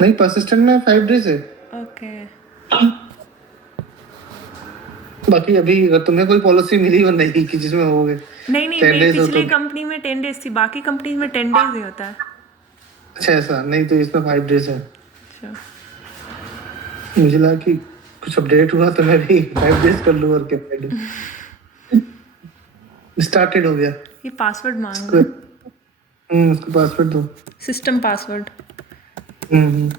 नहीं, परसिस्टेंट में 5 days है। ओके। बाकी अभी अगर तुम्हें कोई पॉलिसी मिली हो नहीं कि जिसमें हो गए नहीं नहीं, 10 मेरी days हो तो। पिछली कंपनी में 10 days थी, बाकी कंपनी में 10 days ही होता है। अच्छा, ऐसा नहीं तो इसमें 5 days है। अच्छा। मुझे लगा कि कुछ अपडेट हुआ तो मैं भी 5 days कर लूँ और क्या कर लूँ। स्टार्टेड हो गया। ये पासवर्ड मांग उसको रहा है, उसको पासवर्ड दो। System password. हम्म।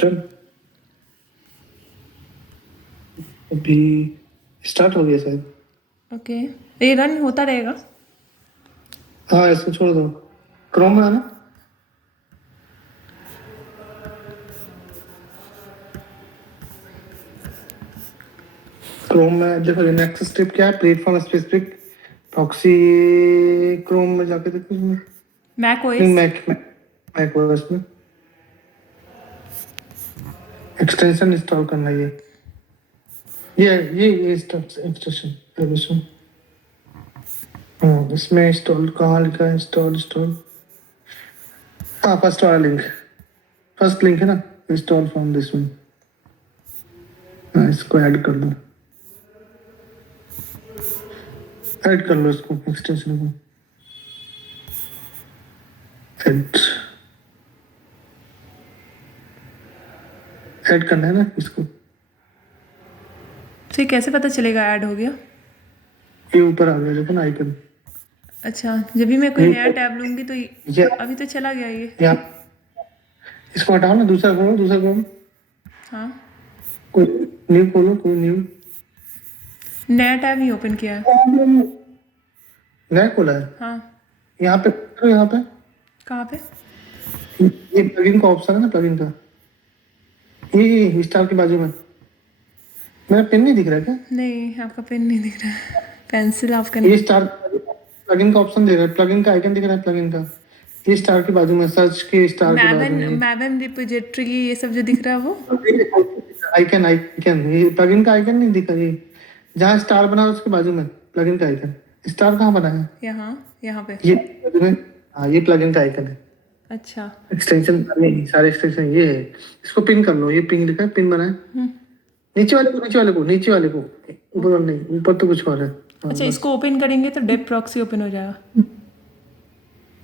चल, अभी स्टार्ट हो गया शायद। ओके, ये रन होता रहेगा। हाँ, इसको छोड़ दो। क्रोम में आना। क्रोम में देखो, नेक्स्ट स्टेप क्या है, प्लेटफॉर्म स्पेसिफिक प्रॉक्सी। क्रोम में जाके देखो इसमें। मैक नहीं, ओएस। मैक ओएस में एक्सटेंशन इंस्टॉल करना है ये एक्सटेंशन एडिशन। हाँ, इसमें इंस्टॉल कहाँ लिखा है, इंस्टॉल। हाँ, फर्स्ट वाला लिंक, फर्स्ट लिंक है ना, इंस्टॉल फ्रॉम दिस वन। हाँ, इसको ऐड कर दो, ऐड कर लो इसको, एक्सटेंशन को ऐड करना है ना इसको। तो ये कैसे पता चलेगा ऐड हो गया? ये ऊपर आ गया देखो ना आइकन। अच्छा, जब भी मैं कोई नया ये टैब लूंगी तो ये अभी तो चला गया ये। यहाँ इसको हटाओ ना, दूसरा खोलो। हाँ, कोई न्यू खोलो, कोई न्यू नया टैब ही ओपन किया है। नया खोला है। हाँ। यहाँ पे, यहाँ पे कहाँ पे? ये प्लगइन का ऑप्शन है ना, प्लगइन का, ये स्टार के बाजू में। मेरा पेन नहीं दिख रहा है क्या? नहीं, आपका पेन नहीं दिख रहा है, पेंसिल आपका ये नहीं। स्टार प्लगइन का ऑप्शन दिख रहा है, प्लगइन का आइकन दिख रहा है, प्लगइन का ये स्टार के बाजू में, सर्च के स्टार के बाजू में मैबन रिपोजिटरी ये सब जो दिख रहा है वो। आइकन ये प्लगइन का आइकन नहीं दिखा, ये जहाँ स्टार बना है उसके बाजू में प्लगइन का आइकन। स्टार कहाँ बना है? यहाँ पे। ये बाजू में। हाँ, ये प्लगइन का आइकन है। अच्छा। एक्सटेंशन नहीं, सारे एक्सटेंशन ये है। इसको पिन कर लो, ये पिन लिखा है, पिन बना है। नीचे वाले को ऊपर नहीं, ऊपर तो कुछ और है। हाँ, अच्छा, बस। इसको ओपन करेंगे तो डेप प्रॉक्सी ओपन हो जाएगा।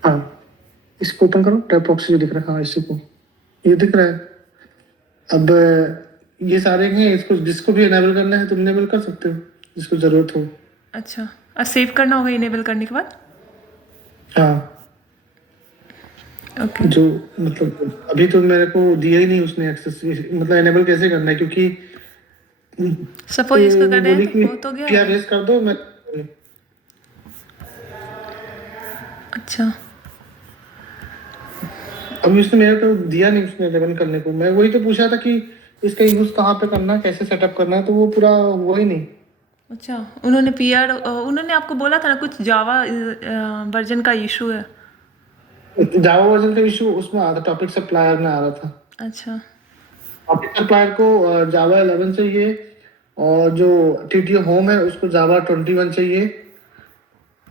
हाँ, इसको ओपन करो, टैप प्रॉक्सी जो दिख रहा है, हाँ इसी को, ये दिख रहा है। अब ये सारे हैं, इसको जिसको भी इनेबल करना है तुम इनेबल कर सकते हो, जिसको जरूरत हो। अच्छा, और सेव करना होगा इनेबल करने के बाद। हाँ, ओके। जो मतलब अभी तो मेरे को दिया ही नहीं उसने एक्सेस, मतलब इनेबल कैसे करना है, क्योंकि सपोज इसको कर रहे बोली हैं कि तो हो तो गया। PRS कर दो। मैं अच्छा। अभी उसने मेरे को दिया नहीं, उसने इनेबल करने को। मैं वही तो पूछा था कि इसका यूज कहाँ पे करना है, कैसे सेटअप करना है, तो वो पूरा हुआ ही नहीं। अच्छा, उन्होंने आपको बोला था ना कुछ जावा वर्जन का इशू है। जावा वर्जन का इशू उसमें आ रहा था, टॉपिक सप्लायर में आ रहा था। अच्छा। टॉपिक सप्लायर को जावा 11 चाहिए, और जो TTO होम है उसको जावा 21 चाहिए।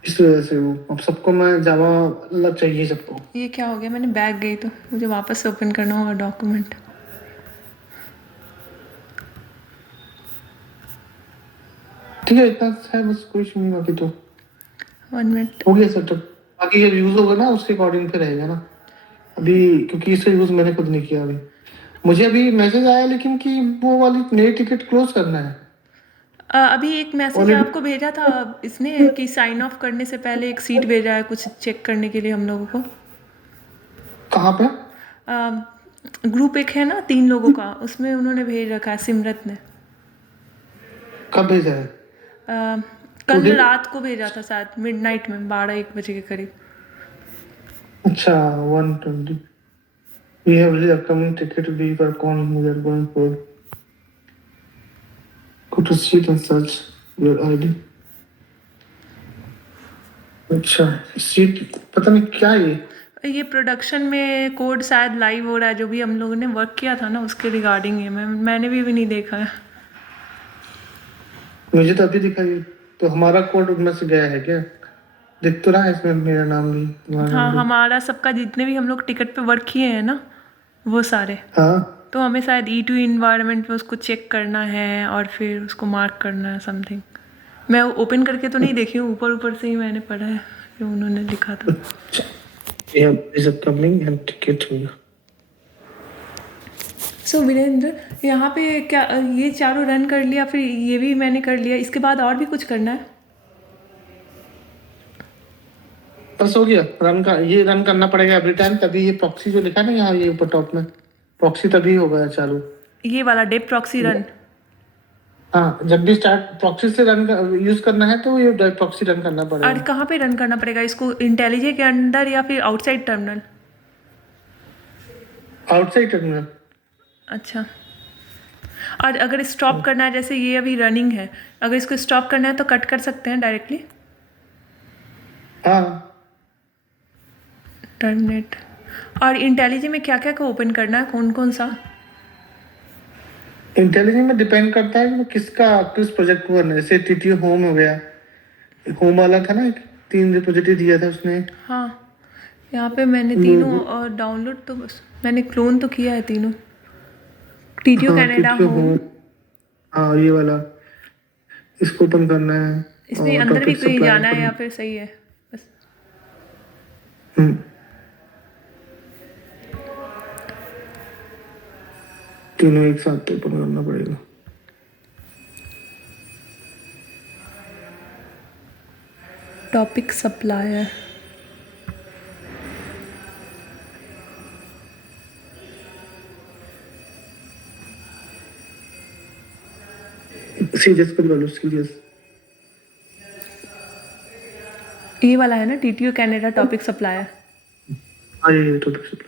इस वजह से वो अब सबको मैं जावा अलग चाहिए सबको। ये क्या हो गया, मैंने बैग गई तो मुझे वापस से ओपन करना होगा डॉक्यूमेंट। ठीक है, इतना है बस, कोई इशू नहीं। बाकी तो 1 मिनट। हो गया सेटअप। बाकी जब यूज होगा ना उसके अकॉर्डिंग पे रहेगा ना। अभी क्योंकि इसका यूज मैंने खुद नहीं किया। अभी मुझे अभी मैसेज आया लेकिन कि वो वाली नई टिकट क्लोज करना है अभी एक मैसेज ऑलरेडी। आपको भेजा था इसने कि साइन ऑफ करने से पहले एक सीट भेजा है कुछ चेक करने के लिए हम लोगों को। कहाँ पे? ग्रुप एक है ना 3 लोगों का, उसमें उन्होंने भेज रखा है, सिमरत ने। कब भेजा है? कल टुडे? रात को भेजा था शायद, मिडनाइट में 12-1 बजे के करीब। अच्छा, 120। We have really upcoming ticket we work on, we are going for. Go to seat and search your ID. अच्छा, सीट पता नहीं क्या ये प्रोडक्शन में कोड शायद लाइव हो रहा है, जो भी हम लोगों ने वर्क किया था ना उसके रिगार्डिंग है। मैंने भी नहीं देखा है। मुझे तो अभी दिखा ये। तो हमारा कोड उनमें से गया है क्या? दिख तो रहा है इसमें मेरा नाम भी, तुम्हारा हाँ, नाम भी। हमारा सबका जितने भी हम लोग टिकट पे वर्क किए हैं ना, वो सारे। हाँ तो हमें शायद ई टू इन्वायरमेंट में उसको चेक करना है और फिर उसको मार्क करना है समथिंग। मैं ओपन करके तो नहीं देखी हूँ, ऊपर ऊपर से ही मैंने पढ़ा है कि उन्होंने लिखा था। अच्छा, ये इज कमिंग एंड टिकट हुआ। सो वीरेंद्र, यहाँ पे क्या ये चारों रन कर लिया, फिर ये भी मैंने कर लिया, इसके बाद और भी कुछ करना है? बस हो गया रन का, ये रन करना पड़ेगा एवरी टाइम, तभी ये प्रॉक्सी जो लिखा है ना यहाँ ये ऊपर टॉप में, प्रॉक्सी तभी होगा चालू। ये वाला डेप प्रॉक्सी रन? हाँ, जब भी स्टार्ट प्रॉक्सी से रन यूज करना है तो ये प्रॉक्सी रन करना और पड़ेगा। कहाँ पे रन करना पड़ेगा इसको, इंटेलिजे के अंदर या फिर आउटसाइड टर्मिनल? Outside terminal. अच्छा। और अगर स्टॉप करना है, जैसे ये अभी रनिंग है, अगर इसको स्टॉप करना है तो कट कर सकते हैं डायरेक्टली? हाँ, टर्मिनेट। और इंटेलिजे में क्या क्या को ओपन करना है, कौन कौन सा? इंटेलिजेंस में डिपेंड करता है कि किसका किस प्रोजेक्ट को करना है। जैसे टीटीओ होम हो गया, होम वाला था ना एक, 3 रिपोजिटरी दिया था उसने। हाँ, यहाँ पे मैंने तीनों और डाउनलोड तो बस मैंने क्लोन तो किया है तीनों। टीटीओ हाँ कनाडा टीटीओ होम। होम, हाँ ये वाला, इसको ओपन करना है इसमें और अंदर भी टॉपिक कहीं सप्लाई जाना है या करना। फिर सही है बस? हम्म, तीनों एक साथ ओपन करना पड़ेगा। Topic supplier. सीरियस कर लो, सीरियस। ये वाला है ना, टीटीओ कनाडा टॉपिक सप्लायर? हाँ ये टॉपिक सप्लाई।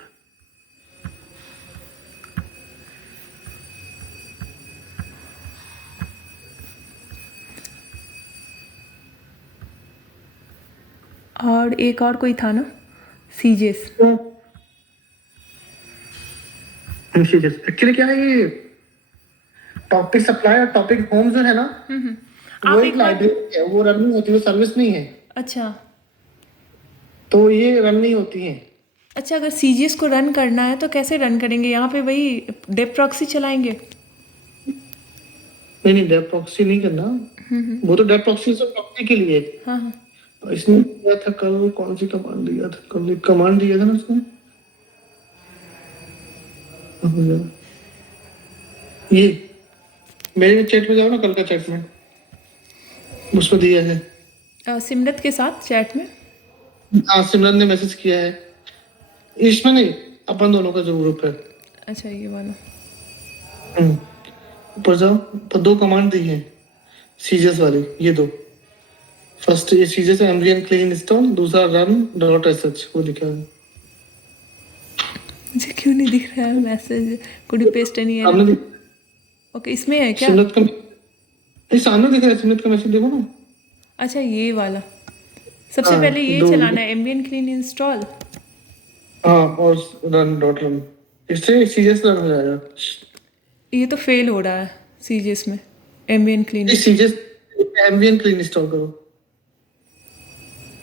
और एक और कोई था ना, सीजेस? सीरियस एक्चुअली क्या है ये, टॉपिक सप्लाई और टॉपिक होम जो है ना, वो आप एक एक बार। लाइब्रेरी है, वो रन नहीं होती, वो सर्विस नहीं है, अच्छा। तो ये रन नहीं होती है। अच्छा, अगर सीजीएस को रन करना है तो कैसे रन करेंगे? यहाँ पे वही डेप प्रॉक्सी चलाएंगे? नहीं नहीं, डेव प्रॉक्सी नहीं करना, वो तो डेव प्रॉक्सी से प्रॉक्सी के लिए। हाँ हाँ। इसने दिया था कल, कौन सी कमांड दिया था कल, एक कमांड दिया था ना उसने। हो गया। ये मेरे चैट में जाओ ना, कल का चैट में, उसमें दिया है। सिमरत के साथ चैट में? हाँ सिमरन ने मैसेज किया है, इसमें नहीं, अपन दोनों का जो ग्रुप है। अच्छा, ये वाला। हम्म, ऊपर जाओ, तो 2 कमांड दी है सीजस वाली, ये 2। फर्स्ट ये सीजस एमवीएन क्लीन इंस्टॉल, दूसरा रन डॉट एसएच, वो लिखा है। मुझे क्यों नहीं दिख रहा है message? Could you paste any सामने एरर? दिख, ओके, इसमें है क्या? सिमरत का, ये सामने दिख रहा है, सिमरत का मैसेज देखो ना। अच्छा, ये वाला। सबसे हाँ पहले ये दो, चलाना है, एम्बियन क्लीन इंस्टॉल। हाँ और रन डॉट रन, इससे सीजस रन हो जाएगा। ये तो फेल हो रहा है सीजीएस में, एम्बियन क्लीन ये इंस्टॉल। सीजस एमवीएन क्लीन इंस्टॉल करो।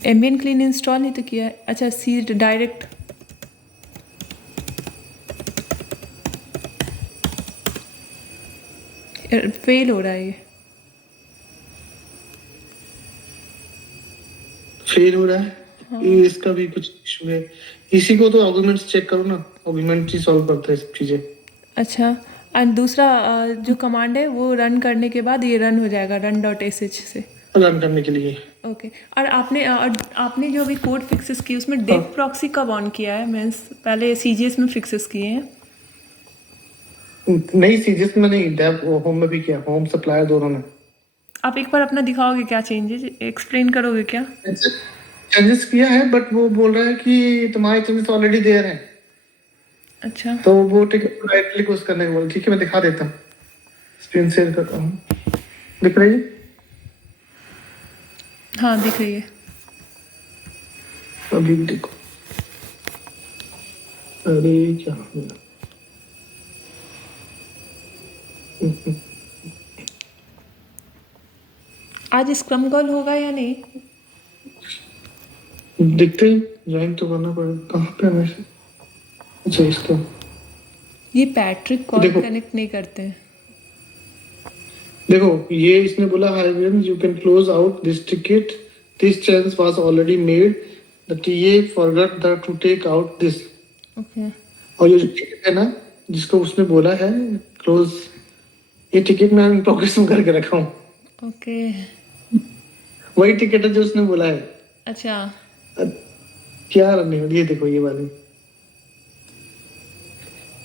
एम्बियन क्लीन इंस्टॉल ही तो किया है। अच्छा, सी डायरेक्ट। फेल हो रहा है ये। फेल हो रहा है ये, इसका भी कुछ इशू है। इसी को तो आर्गुमेंट्स चेक करो ना, आर्गुमेंट ही सॉल्व करता है सब चीजें। अच्छा, और दूसरा जो कमांड है वो रन करने के बाद ये रन हो जाएगा, रन डॉट एस एच से। रन करने के लिए। ओके। और आपने जो अभी कोड फिक्सेस की उसमें डेप प्रॉक्सी कब ऑन किया है? मीन्स पहले सीजीएस में फिक्सेस किए हैं? नहीं सीजस में नहीं, डेव होम में भी किया, होम सप्लायर दोनों में। आप एक बार अपना दिखाओगे क्या चेंजेस, एक्सप्लेन करोगे क्या? चेंजेस किया है, बट वो बोल रहा है कि तुम्हारे चेंजेस ऑलरेडी देयर हैं, अच्छा। तो वो टिकट राइट क्लिक उस करने को बोल। ठीक है मैं दिखा देता हूँ, स्क्रीन शेयर करता हूँ, दिख रही है? हाँ, दिख रही है। अभी भी देखो, अरे क्या हो गया? आज स्क्रम कॉल होगा या नहीं? दिखते ज्वाइन तो करना पड़ेगा। कहाँ पे है मैसेज? अच्छा इसका ये पैट्रिक कॉल देखो कनेक्ट नहीं करते हैं। देखो ये इसने बोला hi when you can close out this ticket this change was already made the TA forgot the to take out this. Okay और ये जो टिकट है ना जिसको उसने बोला है क्लोज, ये टिकट मैं इन प्रोग्रेस में करके रखा हूँ। ओके वही टिकट है जो उसने बोला है। अच्छा अब क्या रनिंग है? ये देखो ये वाली,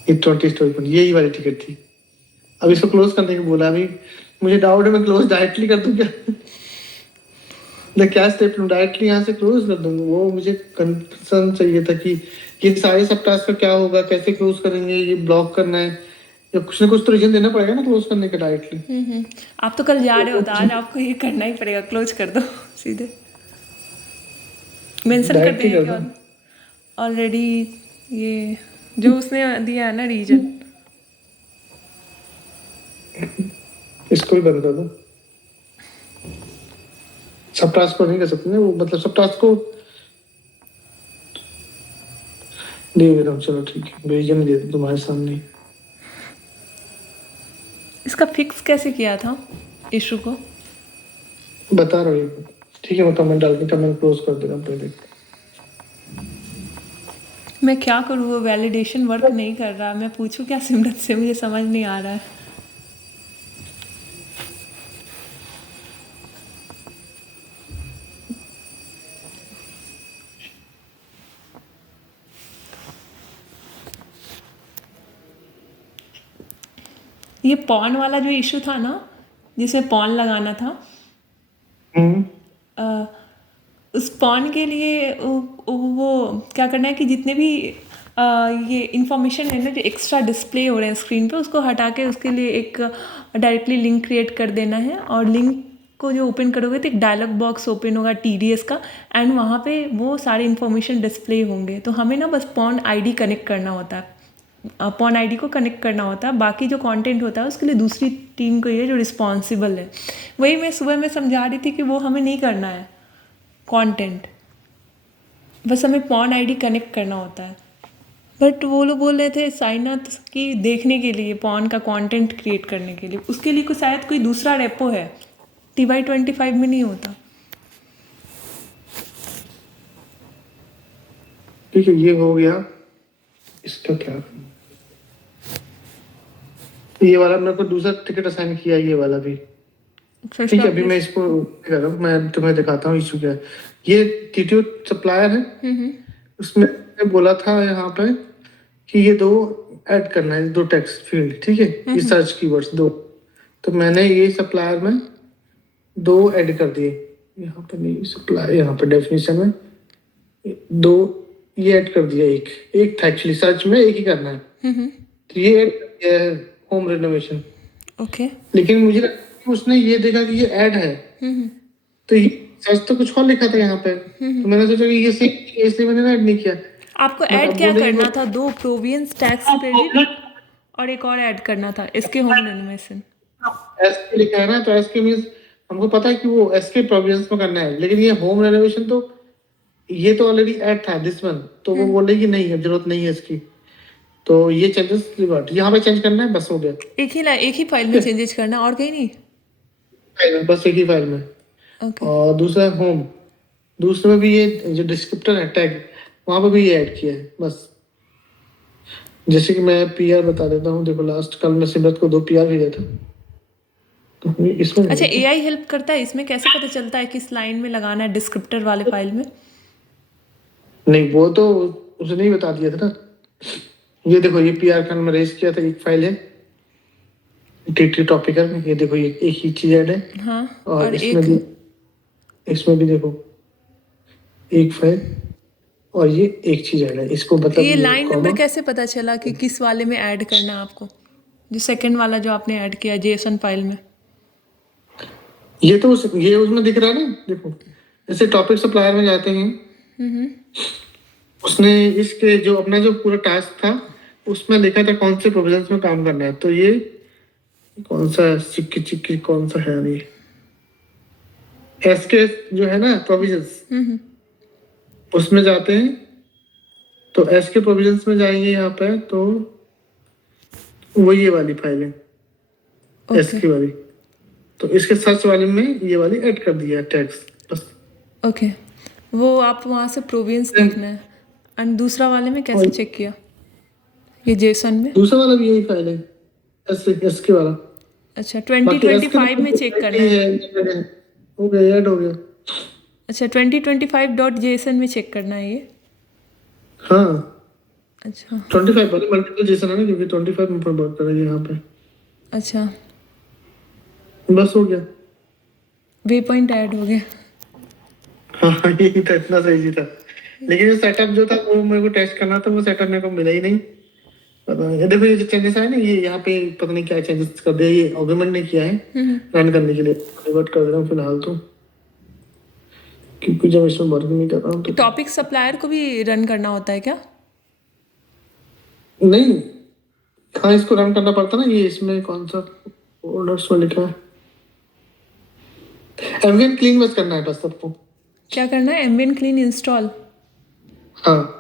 ये 20 स्टोरी पर यही वाली टिकट थी। अब इसको क्लोज करने को बोला। अभी मुझे डाउट है मैं क्लोज डायरेक्टली कर दूं क्या? मैं क्या स्टेप लूं? डायरेक्टली यहाँ से क्लोज कर दूंगा? वो मुझे कंसर्न चाहिए था कि ये सारे सब टास्क का क्या होगा, कैसे क्लोज करेंगे, ये ब्लॉक करना है या कुछ ना कुछ तो रीजन देना पड़ेगा ना क्लोज करने का डायरेक्टली। आप तो कल जा रहे हो तो आज आपको ये करना ही पड़ेगा, क्लोज कर दो सीधे। मेंशन कर डायरेक्टली देंगे कर कि दूं। ऑलरेडी ये जो उसने दिया है ना रीजन। इसको भी बंद कर दो। सब टास्क को नहीं कर सकते ना वो, मतलब सब टास्क को दे दे रहा हूँ। चलो ठीक है, रीजन दे दो तुम्हारे सामने। इसका फिक्स कैसे किया था इशू को? बता रहा हूँ ये। ठीक है, मैं कमेंट डाल के कमेंट क्लोज कर दे रहा हूँ पहले। मैं क्या करूँ, वो वैलिडेशन वर्क नहीं कर रहा। मैं पूछूं क्या सिमरत से, मुझे समझ नहीं आ रहा है। ये पॉन वाला जो इशू था ना, जिसमें पॉन लगाना था, अ, उस पॉन के लिए वो क्या करना है कि जितने भी ये इंफॉर्मेशन है ना जो एक्स्ट्रा डिस्प्ले हो रहे हैं स्क्रीन पे, उसको हटा के उसके लिए एक डायरेक्टली लिंक क्रिएट कर देना है। और लिंक को जो ओपन करोगे तो एक डायलॉग बॉक्स ओपन होगा TDS का, एंड वहाँ पे वो सारे इन्फॉर्मेशन डिस्प्ले होंगे। तो हमें ना बस पॉन ID कनेक्ट करना होता है, पॉन ID को कनेक्ट करना होता है। बाकी जो कंटेंट होता है उसके लिए दूसरी टीम को ही है जो रिस्पॉन्सिबल है। वही मैं सुबह में समझा रही थी कि वो हमें नहीं करना है कंटेंट, बस हमें पॉन ID कनेक्ट करना होता है। बट वो लोग बोल रहे थे साइन अप की देखने के लिए, पॉन का कंटेंट क्रिएट करने के लिए, उसके लिए को शायद कोई दूसरा रेपो है, TY25 में नहीं होता। ठीक है, ये हो गया। इसका क्या, ये वाला मेरे को दूसरा टिकट असाइन किया, ये वाला भी ठीक है। अभी मैं इसको कर रहा हूँ, मैं तुम्हें दिखाता हूँ इशू क्या है। ये TTO सप्लायर है, उसमें मैंने बोला था यहाँ पे कि ये दो ऐड करना है, दो टेक्स्ट फील्ड, ठीक है, ये सर्च कीवर्ड्स दो। तो मैंने ये सप्लायर में दो ऐड कर दिए। यहाँ पे नहीं, सप्लायर यहाँ पे डेफिनेशन में दो ये ऐड कर दिया। एक एक था एक्चुअली, सर्च में एक ही करना है। तो ये ऐड कर दिया है, होम रेनोवेशन। ओके लेकिन मुझे लगा कि उसने ये देखा कि ये ऐड है, तो ये सर्च तो कुछ और लिखा था यहाँ पे। तो मैंने सोचा कि ये सेम, इसलिए मैंने ऐड नहीं किया। आपको बट ऐड अब क्या बोले करना था? दो प्रोवियंस टैक्स क्रेडिट और एक और ऐड करना था, इसके होम रेनोवेशन। एसके लिखा है ना, तो एसके मींस हमको पता है कि वो एसके प्रोविजंस में करना है। लेकिन ये होम रेनोवेशन तो ये तो ऑलरेडी ऐड था दिस वन, तो वो बोले कि नहीं अब जरूरत नहीं है इसकी। तो ये चेंजेस यहाँ पे चेंज करना है, बस हो गया। एक ही फाइल में चेंजेस करना, और कहीं नहीं? फाइल में, बस एक ही फाइल में। ओके और दूसरा होम, दूसरे में भी ये जो डिस्क्रिप्टर है टैग, वहां पे भी ये ऐड किया है बस। जैसे कि मैं PR बता देता हूँ। देखो लास्ट कल मैं सिमरत को 2 PR भेजा था, तो इसमें अच्छा, नहीं AI हेल्प करता है इसमें? कैसे पता चलता है किस लाइन में लगाना है डिस्क्रिप्टर वाले फाइल में? नहीं, वो तो उसने नहीं बता दिया था ना। ये देखो ये PR कल में रेज किया था, एक फाइल है TT टॉपिकर में। ये देखो ये एक ही चीज ऐड है। हाँ, और इसमें भी देखो एक फाइल और ये एक चीज ऐड है। इसको मतलब ये लाइन नंबर कॉमा, कैसे पता चला कि किस वाले में ऐड करना है आपको? जो सेकंड वाला जो आपने ऐड किया JSON फाइल में। ये तो ये उसमें दिख रहा है ना। देखो जैसे टॉपिक सप्लायर में जाते हैं, उसने इसके जो अपना जो पूरा टास्क था उसमें लिखा था कौन से प्रोविजंस में काम करना है। तो ये कौन सा चिक्की चिक्की कौन सा है ये, एसके जो है ना प्रोविजंस, उसमें जाते हैं तो एस के प्रोविजंस में जाएंगे यहाँ पे, तो वो ये वाली फाइल है एस ओके की वाली, तो इसके सर्च वाले में ये वाली ऐड कर दिया टैग्स बस। ओके, वो आप वहाँ से प्रोविंस देखना है। एंड दूसरा वाले में कैसे और चेक किया, ये जेसन में? दूसरा वाला भी यही फाइल है, एस के वाला। अच्छा, बाकी एस के 2025 में चेक करना है। है, हो गया, ऐड हो गया। अच्छा, 2025.json में चेक करना है ये। हाँ, अच्छा 25 वाले मल्टीपल जेसन है ना, क्योंकि 25 में बात करेंगे यहाँ पे। अच्छा, बस हो गया। वे पॉइंट ऐड हो गया। हाँ यही था, इतना सही था। लेकिन जो सेटअप जो था वो मेरे को टेस्ट करना था, वो सेटअप मेरे को मिला ही नहीं। पता नहीं, देखो ये जो चेंजेस आए ना, ये यहाँ पे पता नहीं क्या चेंजेस कर दिया, ये ऑगमेंट ने किया है रन करने के लिए। रिवर्ट कर दे रहा हूँ फिलहाल तो, क्योंकि जब इसमें वर्क नहीं कर रहा हूँ तो। टॉपिक सप्लायर को भी रन करना होता है क्या? नहीं, हाँ इसको रन करना पड़ता ना, ये इसमें कौन सा ऑर्डर्स में लिखा है, एमवीएन क्लीन बस करना है बस सबको। क्या करना है? एम्बियन क्लीन इंस्टॉल। हाँ,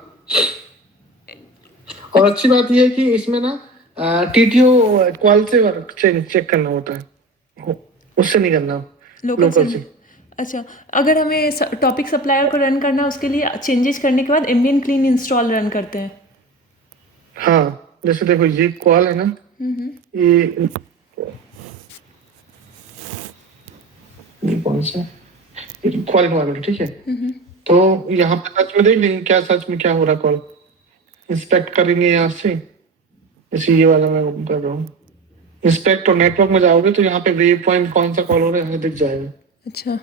और अच्छी बात यह है कि इसमें ना टीटीओ क्वाल से वर्क चेक करना होता है, उससे नहीं करना, लोकल लोकल से। से। अच्छा, अगर हमें टॉपिक सप्लायर को रन करना है, उसके लिए चेंजेस करने के बाद एम्बियन क्लीन इंस्टॉल रन करते हैं। हाँ, जैसे देखो ये कॉल है ना, ये कौन सा कॉल इन्वायरमेंट, ठीक है। तो यहाँ पे सर्च में देख लेंगे क्या सर्च में क्या हो रहा है, कॉल इंस्पेक्ट करेंगे यहाँ से। जैसे ये वाला मैं ओपन कर रहा हूँ, इंस्पेक्ट और नेटवर्क में जाओगे तो यहाँ पे वेव पॉइंट कौन सा कॉल हो रहा है यहाँ दिख जाएगा। अच्छा,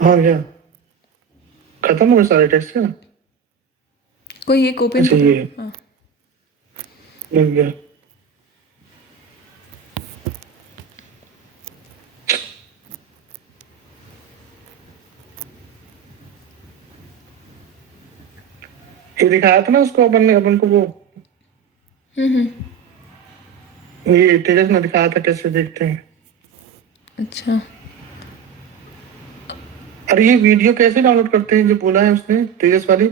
हाँ क्या खत्म हो गए सारे टेक्स्ट क्या? कोई एक ओपन अच्छा, करो। ये हाँ, लग गया। ये दिखाया था ना उसको अपन ने, अपन को वो ये तेजस ने दिखाया था कैसे देखते हैं। अच्छा, अरे ये वीडियो कैसे डाउनलोड करते हैं जो बोला है उसने तेजस वाली?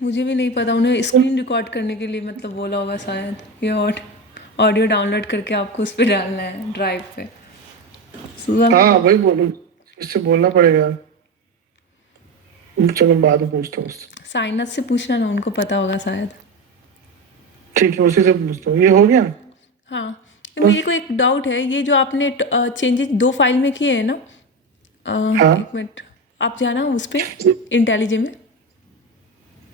मुझे भी नहीं पता, उन्हें स्क्रीन रिकॉर्ड करने के लिए मतलब बोला होगा शायद, ये ऑडियो डाउनलोड करके आपको उस पर डालना है ड्राइव पे। सुबह हाँ वही बोलूँ, इससे बोलना पड़ेगा। चलो बाद में पूछता हूँ उससे। साइनस से पूछना ना, उनको पता होगा शायद। ठीक है, उसी से पूछता हूँ। ये हो गया हाँ, तो मेरे को एक डाउट है, ये जो आपने चेंजेस 2 फाइल में किए हैं ना, हाँ। एक मिनट आप जाना उस पर इंटेलिजे में।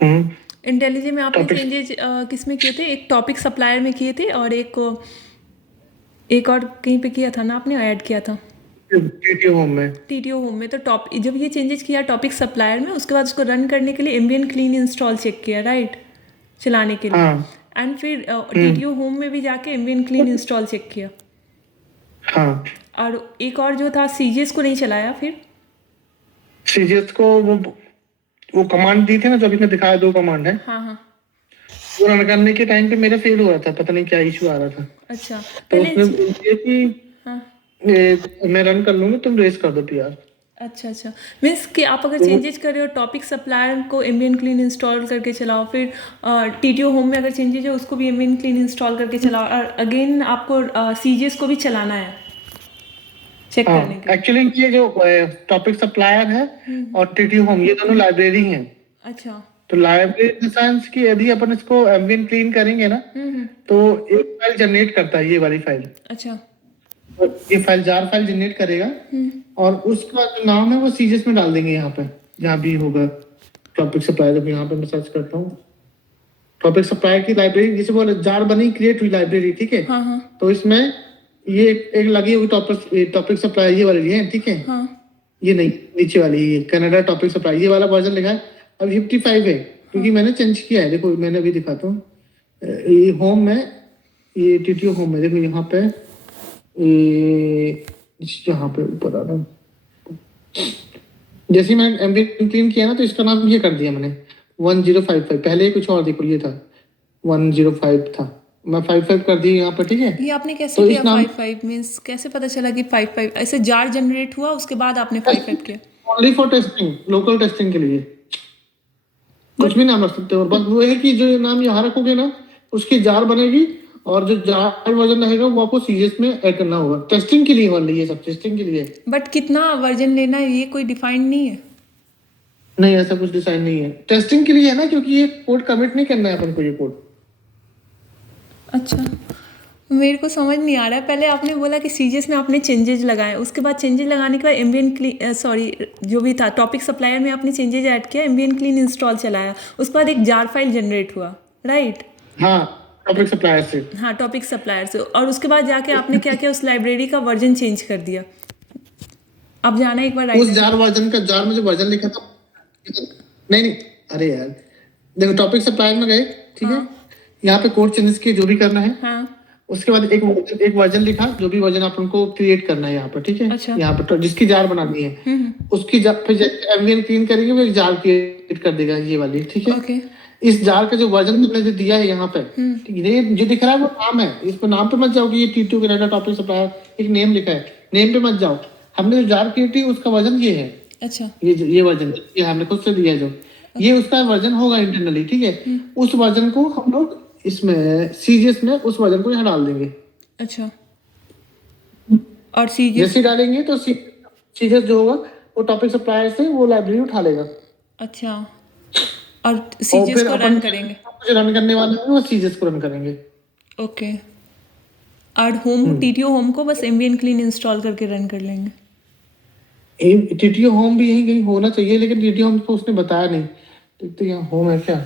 हम्म इंटेलिजे में आपने टॉपिक चेंजेस किस में किए थे? एक टॉपिक सप्लायर में किए थे और एक और कहीं पे किया था ना आपने, ऐड किया था वीडियो होम में। टीटीओ होम में। तो जब ये चेंजेस किया टॉपिक सप्लायर में, उसके बाद उसको रन करने के लिए एम्बियन क्लीन इंस्टॉल चेक किया, राइट, चलाने के लिए। हाँ एंड फिर टीटीओ होम में भी जाके एम्बियन क्लीन इंस्टॉल चेक किया। हाँ, और एक और जो था सीजीएस को नहीं चलाया फिर? सीजीएस को वो कमांड दी थी ना जो अभी मैं दिखाया, 2 कमांड है, हाँ हाँ, वो रन करने के टाइम पे मेरा फेल हो रहा था, पता नहीं क्या इशू आ रहा था। अच्छा तो पहले उसने बोल दिया कि हाँ, मैं रन कर लूंगी, तुम रेस कर दो पीआर। अच्छा अच्छा, मीन्स कि आप अगर चेंजेस कर रहे हो टॉपिक सप्लायर को एम्बियन क्लीन इंस्टॉल करके चलाओ, फिर टीटीओ होम में अगर चेंजेस है उसको भी एम्बियन क्लीन इंस्टॉल करके चलाओ, और अगेन आपको सीजीएस को भी चलाना है चेक करने हाँ, के लिए। एक्चुअली ये जो टॉपिक सप्लायर है और टीटी होम, ये दोनों लाइब्रेरी हैं। अच्छा, तो लाइब्रेरी साइंस की यदि अपन इसको एम्बियन क्लीन करेंगे ना, तो एक फाइल जनरेट करता है, ये वाली फाइल। अच्छा, तो ये फाइल जार फाइल जनरेट करेगा और उसका जो नाम है वो सीजीएस में डाल देंगे, यहाँ पे जहाँ भी होगा टॉपिक सप्लायर। जब यहाँ पे मैं सर्च करता हूँ टॉपिक सप्लायर की लाइब्रेरी, जैसे वो जार बनी, क्रिएट हुई लाइब्रेरी, ठीक है। हाँ हाँ तो इसमें ये एक लगी हुई टॉपिक सप्लायर, ये वाली है, ठीक है। हाँ, ये नहीं, नीचे वाली ये कनाडा टॉपिक सप्लाई, ये वाला वर्जन लिखा है। अब 55 है, क्योंकि मैंने चेंज किया है। देखो मैंने अभी दिखाता हूँ, ये होम में, ये टीटीओ होम में, देखो यहाँ पे ये यहाँ पे ऊपर आ रहा है। जैसे ही मैंने एमबी क्लीन किया ना, तो इसका नाम ये कर दिया मैंने 1055। पहले कुछ और देखो ये था, 105 था, मैं 55 कर दी यहाँ पे, ठीक है। ये आपने कैसे तो किया इस नाम 55 मीन्स कैसे पता चला कि 55 ऐसे जार जनरेट हुआ उसके बाद आपने 55 किया? Only for testing, local testing के लिए कुछ बट भी नाम रख सकते हो, बस वो है कि जो नाम यहाँ रखोगे ना उसकी जार बनेगी, और जो जार वर्जन रहेगा वो आपको सीरियस में ऐड करना होगा, टेस्टिंग के लिए वाली, ये सब टेस्टिंग के लिए। बट कितना वर्जन लेना है ये कोई डिफाइंड नहीं है? नहीं, ऐसा कुछ डिसाइड नहीं है, टेस्टिंग के लिए है ना, क्योंकि ये कोड कमिट नहीं करना है अपन को, ये कोड। अच्छा, मेरे को समझ नहीं आ रहा है। पहले आपने बोला कि सीजीएस में आपने चेंजेज लगाए, उसके बाद चेंजेज लगाने के बाद एम्बियन क्लीन सॉरी जो भी था टॉपिक सप्लायर में आपने चेंजेज ऐड किया, एम्बियन क्लीन इंस्टॉल चलाया, उसके बाद एक जार फाइल जनरेट हुआ, राइट? हाँ, टॉपिक सप्लायर से। हाँ, टॉपिक सप्लायर से। और उसके बाद जाके आपने क्या किया, उस लाइब्रेरी का वर्जन चेंज कर दिया। अब जाना एक बार उस राइट। जार वर्जन का, जार में जो वर्जन लिखा था, नहीं नहीं, अरे यार देखो, टॉपिक सप्लायर में गए, ठीक है, यहाँ पे कोड चेंजेस किए जो भी करना है, हाँ, उसके बाद एक वर्जन लिखा, जो भी वर्जन अपन को क्रिएट करना है यहाँ पर, ठीक है। अच्छा। यहाँ पर तो जिसकी जार बनानी है उसकी फिर एमवीएन क्लीन करेंगे, वो एक जार क्रिएट कर देगा ये वाली, ठीक है। ओके। इस जार का जो वर्जन तुमने जो दिया है यहाँ पे, ये जो दिख रहा है वो नाम है, इसको नाम पे मत जाओ कि ये T2 के टॉपिक सप्लायर, एक नेम लिखा है, नेम पे मत जाओ। हमने जो जार क्रिएट की उसका वर्जन ये है, अच्छा। ये वर्जन ये हमने खुद से दिया है, जो ये उसका वर्जन होगा इंटरनली, ठीक है। उस वर्जन को हम लोग इसमें सीजीएस में उस वर्जन को यहाँ डाल देंगे। अच्छा, और सीजीएस जैसे डालेंगे तो सीजीएस जो होगा वो टॉपिक सप्लायर से वो लाइब्रेरी उठा लेगा, अच्छा, और और सीजीएस फिर को अपन रन करेंगे। जो रन करने वाले हैं वो सीजीएस को रन करेंगे। ओके, और होम टीटीओ होम को बस एम्बियन क्लीन इंस्टॉल करके रन कर लेंगे। टीटीओ होम भी यहीं कहीं होना चाहिए, लेकिन टीटीओ होम को उसने बताया नहीं, देखते यहाँ होम है क्या।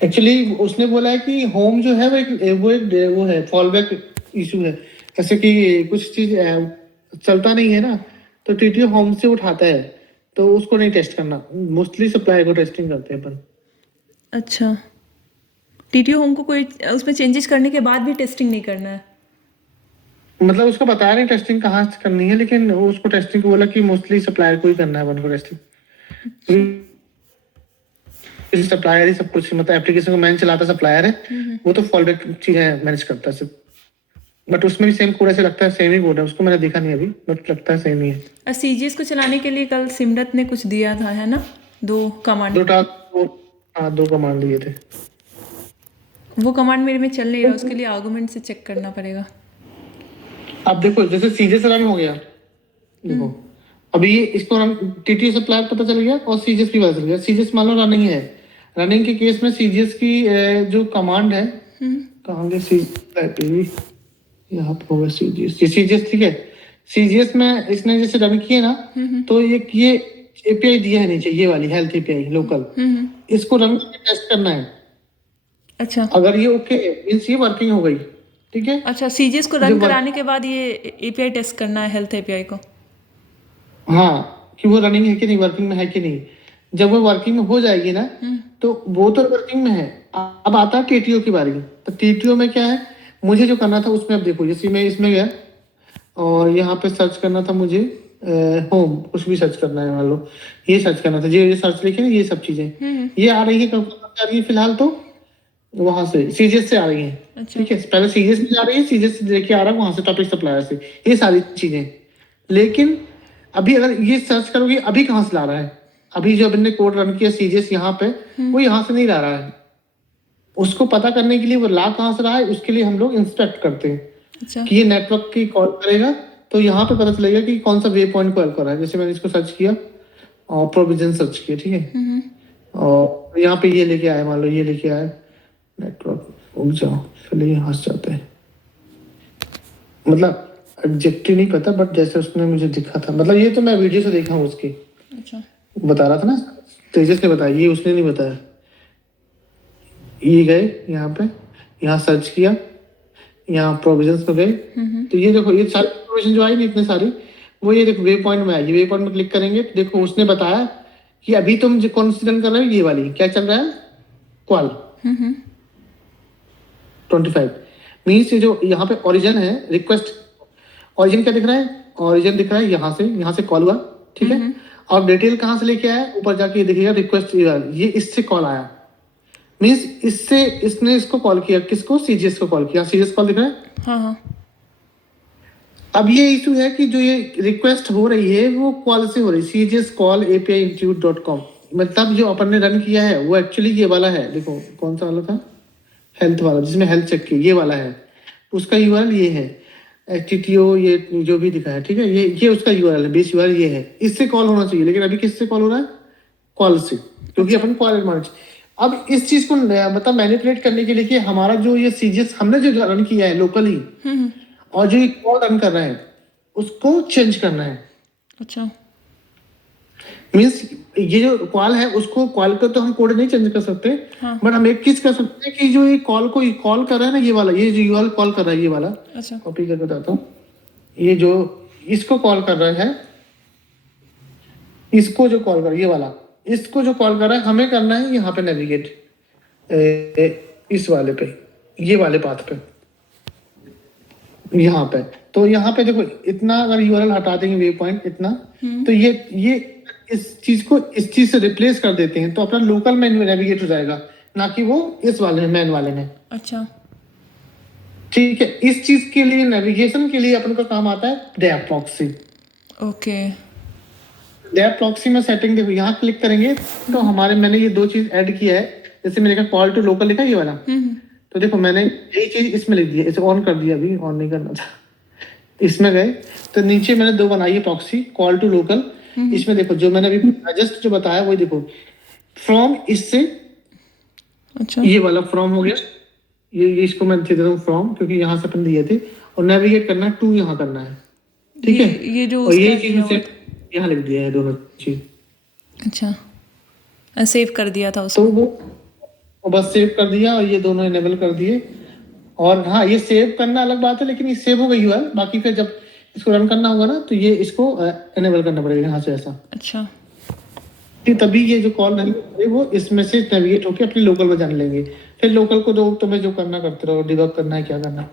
एक्चुअली उसने बोला है कि होम जो है वो है फॉलबैक इशू है, जैसे कि कुछ चीज चलता नहीं है ना, तो टीटीओ होम से उठाता है, तो उसको नहीं टेस्ट करना, मोस्टली सप्लाई को टेस्टिंग करते हैं अपन। अच्छा, टीटीओ होम को कोई उसमें चेंजेस करने के बाद भी टेस्टिंग नहीं करना है? मतलब उसको बताया नहीं टेस्टिंग कहाँ से करनी है, लेकिन वो उसको टेस्टिंग को बोला कि मोस्टली सप्लायर को ही करना है अपन को टेस्टिंग। सप्लायर ही सब कुछ, मतलब एप्लीकेशन को मैनेज चलाता सप्लायर है, वो तो फॉलबैक चीजें मैनेज करता है सिर्फ। बट उसमें भी सेम कोड ऐसे लगता है, सेम ही कोड है, उसको मैंने देखा नहीं अभी, बट लगता है सेम ही है। और सीजीएस को चलाने के लिए कल सिमरत ने कुछ दिया था, है ना, 2 कमांड। हाँ, 2 कमांड दिए थे। वो कमांड मेरे में चल नहीं रहा, उसके लिए आर्गुमेंट से चेक करना पड़ेगा। अब देखो, जैसे सीजीएस रन हो गया, देखो अभी ये इसको टीटीओ सप्लायर पता चल गया और सीजीएस भी पता चल गया। सीजीएस मान लो रनिंग है, रनिंग के केस में सीजीएस की जो कमांड है, कहाँ गया सीजीएस, यहाँ पे होगा सीजीएस, ठीक है। सीजीएस में इसने जैसे रन किए ना, तो ये एपीआई दिया है नीचे, ये वाली हेल्थ एपीआई लोकल, इसको रन करके टेस्ट करना है। अच्छा, अगर ये ओके मींस ये वर्किंग हो गई, ठीक है। अच्छा, सीजीएस को रन कराने के बाद ये एपीआई टेस्ट करना है हेल्थ एपीआई को। हाँ, कि वो रनिंग है कि नहीं, वर्किंग में है कि नहीं। जब वो वर्किंग में हो जाएगी ना, तो वो तो वर्किंग में है। अब आता है टीटीओ की बारी। तो टीटीओ में क्या है, मुझे जो करना था उसमें, अब देखो जैसे मैं इसमें गया और यहाँ पे सर्च करना था मुझे, होम कुछ भी सर्च करना है, मान लो ये सर्च करना था, ये सर्च लिखे ना, ये सब चीजें ये आ रही है, कब आ रही है फिलहाल तो वहां से सीजीएस से आ रही है, अच्छा, ठीक है। पहले सीजीएस में जा रही है, सीजीएस से लेके आ रहा है वहां से टॉपिक सप्लायर से, ये सारी चीजें। लेकिन अभी अगर ये सर्च करोगे, अभी कहाँ से ला रहा है, अभी जो हमने कोड रन किया सीजीएस यहाँ पे, वो यहाँ से नहीं ला रहा है। उसको पता करने के लिए वो ला कहाँ से रहा है, उसके लिए हम लोग इंस्पेक्ट करते हैं अच्छा, कि ये नेटवर्क की कॉल करेगा, तो यहाँ पे पता चलेगा कि कौन सा वे पॉइंट कॉल कर रहा है। जैसे मैंने इसको सर्च किया और प्रोविजन सर्च किया, ठीक है, और यहाँ पे ये लेके आया, मान लो ये लेके आया नेटवर्क, उग जाओ, चलिए यहाँ से जाते हैं। मतलब एग्जैक्टली नहीं पता, बट जैसे उसने मुझे दिखा था, मतलब ये तो मैं वीडियो से देखा हूँ उसकी, अच्छा, बता रहा था ना, तेजस ने बताया, ये उसने नहीं बताया। ये गए यहाँ पे, यहाँ सर्च किया, यहाँ प्रोविजंस में गए, तो ये देखो ये सारी प्रोविजन जो आई ना इतने सारी, वो ये देखो वे पॉइंट में आई। वे पॉइंट में क्लिक करेंगे तो देखो उसने बताया कि अभी तुम जो कौन सी रन कर रहे हो, ये वाली क्या चल रहा है, क्वाल 25 मीन्स ये जो यहाँ पे ओरिजिन है, रिक्वेस्ट ओरिजिन क्या दिख रहा है, ओरिजिन दिख रहा है यहाँ से कॉल हुआ, ठीक है। और डिटेल कहाँ से लेके आया, ऊपर जाके ये दिखेगा रिक्वेस्ट, ये इससे कॉल आया, मीन्स इससे इसने इसको कॉल किया, किसको, सीजीएस को कॉल किया, सीजीएस कॉल दिख रहा है। हाँ हाँ अब ये इशू है कि जो ये रिक्वेस्ट हो रही है वो कॉल से हो रही है, सीजीएस कॉल api-institute.com, मतलब जो अपन ने रन किया है वो एक्चुअली ये वाला है, देखो कौन सा वाला था, हेल्थ वाला, जिसमें हेल्थ चेक की, ये वाला है, उसका यूआरएल ये है, एचटीटीओ ये जो भी दिखा है, ठीक है, ये उसका यूआरएल है, बेस यूआरएल ये है, इससे कॉल होना चाहिए, लेकिन अभी किससे कॉल हो रहा है, कॉल से, क्योंकि अपन कॉल एडवांस। अब इस चीज को मतलब मैनिपुलेट करने के लिए कि हमारा जो ये सीजीएस हमने जो रन किया है लोकली, और जो ये कॉल रन कर रहा है उसको चेंज करना है। अच्छा मीन्स ये जो कॉल है उसको, कॉल को तो हम कोड नहीं चेंज कर सकते, हाँ बट हम एक चीज कर सकते हैं कि जो ये कॉल को कॉल कर रहा है ना, ये वाला, ये जो यूआरएल कॉल कर रहा है, ये वाला, अच्छा कॉपी करके बताता हूँ, ये जो इसको कॉल कर रहा है, इसको जो कॉल कर रहा है, ये वाला, इसको जो कॉल कर रहा है, हमें करना है यहाँ पे नेविगेट, इस वाले पे, ये वाले पाथ पे, यहाँ पे। तो यहाँ पे देखो, इतना अगर यूआरएल हटा देंगे वे पॉइंट इतना, तो ये इस चीज से रिप्लेस कर देते हैं, तो अपना लोकल में नेविगेट हो जाएगा, ना कि वो इस वाले में, मैन वाले में। अच्छा ठीक है, इस चीज के लिए, नेविगेशन के लिए अपन का काम आता है DAP proxy. Okay DAP proxy में सेटिंग देखो, यहाँ क्लिक करेंगे तो हमारे, मैंने ये दो चीज ऐड किया है, जैसे मैंने कहा कॉल टू लोकल लिखा ये वाला, तो देखो मैंने यही चीज इसमें लिख दिया, इसे ऑन कर दिया, अभी ऑन नहीं करना था, इसमें गए तो नीचे मैंने दो बनाई है प्रॉक्सी, कॉल टू लोकल, इसमें देखो जो मैंने अभी जस्ट जो बताया वही देखो, फ्रॉम, इससे अच्छा ये वाला फ्रॉम हो गया, ये इसको मैं दे देता हूँ फ्रॉम, क्योंकि यहाँ से अपन दिए थे, और नेविगेट करना है टू, यहाँ करना है, ठीक है, ये जो और यही उसका चीज दिया से हुआ था। यहाँ लिख दिया है दोनों चीज, अच्छा सेव कर दिया था तो उसको। वो बस सेव कर दिया, और ये दोनों इनेबल कर दिए। और हाँ, ये सेव करना अलग बात है, लेकिन ये सेव हो गई है, बाकी फिर जब इसको रन करना होगा ना, तो ये इसको इनेबल करना पड़ेगा यहाँ से ऐसा, अच्छा कि तभी ये जो कॉल नहीं वो इसमें से नेविगेट होकर अपने लोकल में जान लेंगे, फिर लोकल को दो, तुम्हें जो करना करते रहो, डिबग करना है, क्या करना है।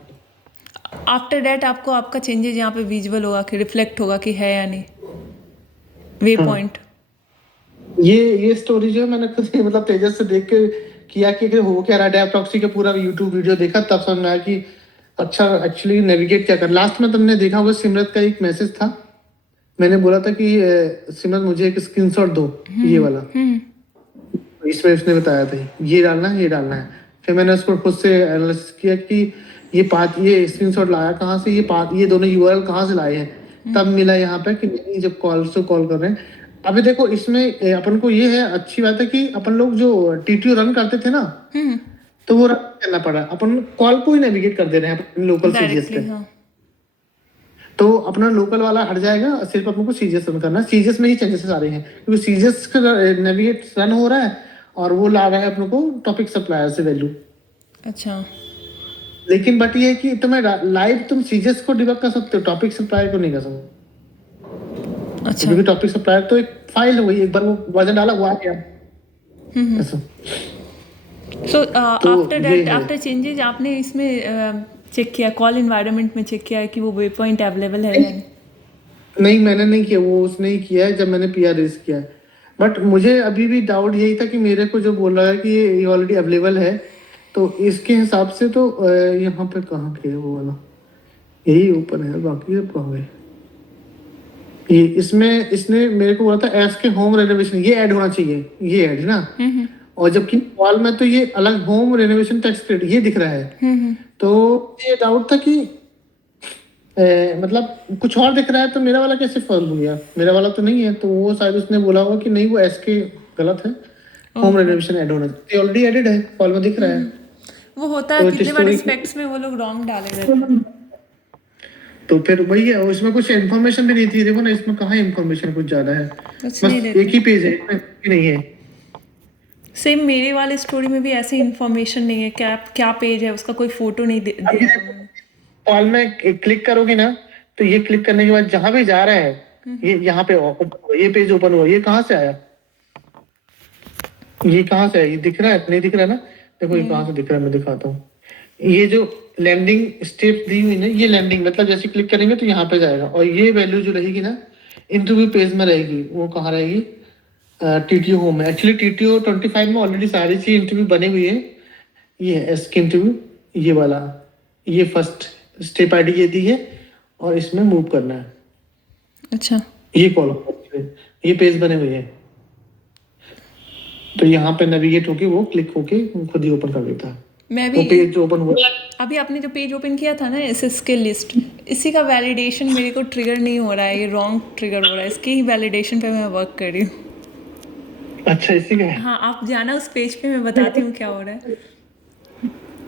आफ्टर डैट आपको आपका चेंजेस यहाँ पे विजुअल होगा कि रिफ्लेक्ट होगा कि है या नहीं वे पॉइंट। ये स्टोरी जो है मैंने खुद ही मतलब तेजस से देख के किया कि हो क्या रहा है, डैप प्रॉक्सी का पूरा यूट्यूब वीडियो देखा, तब समझ में आया कि अच्छा एक्चुअली नेविगेट क्या कर। लास्ट में तुमने देखा होगा सिमरत का एक मैसेज था, मैंने बोला था कि सिमरत मुझे एक स्क्रीनशॉट दो, ये वाला, इसमें उसने बताया था ये डालना है, ये डालना है, फिर मैंने उसको खुद से एनालिसिस किया कि ये स्क्रीनशॉट लाया कहाँ से, ये दोनों यूआरएल कहाँ से लाए हैं, तब मिला यहाँ पे कि नहीं, जब कॉल कर रहे हैं। अभी देखो इसमें अपन को ये है, अच्छी बात है कि अपन लोग जो टीटीओ रन करते थे ना, तो वो रन करना पड़ा, अपन कॉल को ही नेविगेट कर दे रहे हैं अपने लोकल सीजीएस पे, तो अपना लोकल वाला हट जाएगा, सिर्फ अपन को सीजीएस रन करना है। सीजीएस में ही चेंजेस आ रहे हैं, क्योंकि सीजीएस का नेविगेट रन हो रहा है, और वो ला रहा है अपन को टॉपिक सप्लायर से वैल्यू। अच्छा लेकिन बट ये है कि तुम्हें लाइव तुम सीजीएस को डिबग कर सकते हो, टॉपिक सप्लायर को नहीं कर सकते, अच्छा क्योंकि टॉपिक सप्लायर तो एक फाइल हो गई, एक बार वो वर्जन डाला हुआ आ गया ऐसा। सो तो आफ्टर ये दैट, है। आफ्टर चेंजेस आपने इसमें चेक किया, कॉल इन्वायरमेंट में चेक किया है कि वो वे पॉइंट अवेलेबल है या नहीं? नहीं, मैंने नहीं किया, वो उसने ही किया है जब मैंने पीआर रेज किया है। बट मुझे अभी भी डाउट यही था कि मेरे को जो बोल रहा है कि ये ऑलरेडी अवेलेबल है, तो इसके हिसाब से तो यहाँ पे कहाँ के है वो वाला, यही ओपन है, बाकी सब कहाँ गए। ये इसमें इसने मेरे को बोला था एस के होम रेनोवेशन, ये ऐड होना चाहिए, ये ऐड है ना, और जबकि कॉल में तो ये अलग होम रेनोवेशन टैक्स क्रेडिट ये दिख रहा है, तो ये डाउट था कि मतलब कुछ और दिख रहा है, तो मेरा वाला कैसे फॉल हो गया, मेरा वाला तो नहीं है, तो वो शायद उसने बोला होगा कि नहीं वो एस के गलत है, होम रेनोवेशन ऐड होना चाहिए, ऑलरेडी एडेड है, कॉल में दिख रहा है। वो होता है तो कितने बार story- स्पेक्ट्स में वो लोग रॉन्ग डाले रहते हैं। तो फिर वही है, उसमें कुछ इन्फॉर्मेशन भी नहीं थी, देखो ना इसमें कहाँ इन्फॉर्मेशन कुछ ज्यादा है, कुछ बस नहीं देते। एक ही पेज है, इसमें कुछ भी नहीं है। सेम मेरे वाले स्टोरी में भी ऐसी इन्फॉर्मेशन नहीं है, क्या पेज है उसका, कोई फोटो नहीं दे दिया है उन्होंने। कॉल में क्लिक करोगे ना, तो ये क्लिक करने के बाद जहां भी जा रहा है, ये यहाँ पे ये पेज ओपन हुआ, ये कहाँ से आया, ये कहाँ से आया, ये दिख रहा है नहीं दिख रहा है ना, देखो ये कहाँ से दिख रहा है, मैं दिखाता हूँ। ये जो लैंडिंग स्टेप दी हुई ना, ये लैंडिंग मतलब जैसे क्लिक करेंगे तो यहाँ पे जाएगा, और ये वैल्यू जो रहेगी ना इंटरव्यू पेज में रहेगी, वो कहाँ रहेगी, टीटीओ होम है। एक्चुअली टीटीओ 25 में ऑलरेडी सारी चीज इंटरव्यू बने हुई है। ये है एसके इंटरव्यू, ये वाला, ये फर्स्ट स्टेप आईडी ये दी है और इसमें मूव करना है। अच्छा, ये कॉल, ये पेज बने हुए हैं, तो यहाँ पे नेविगेट होके वो क्लिक होके खुद ही ओपन कर देता है। मैं वो भी पेज ओपन हुआ। अभी आपने जो पेज ओपन किया था ना एसएस के लिस्ट, इसी का वैलिडेशन मेरे को ट्रिगर नहीं हो रहा है, ये रॉन्ग ट्रिगर हो रहा है, इसके ही वैलिडेशन पे मैं वर्क कर रही हूँ। अच्छा, इसी का है। हाँ, आप जाना उस पेज पे, मैं बताती हूँ क्या हो रहा है।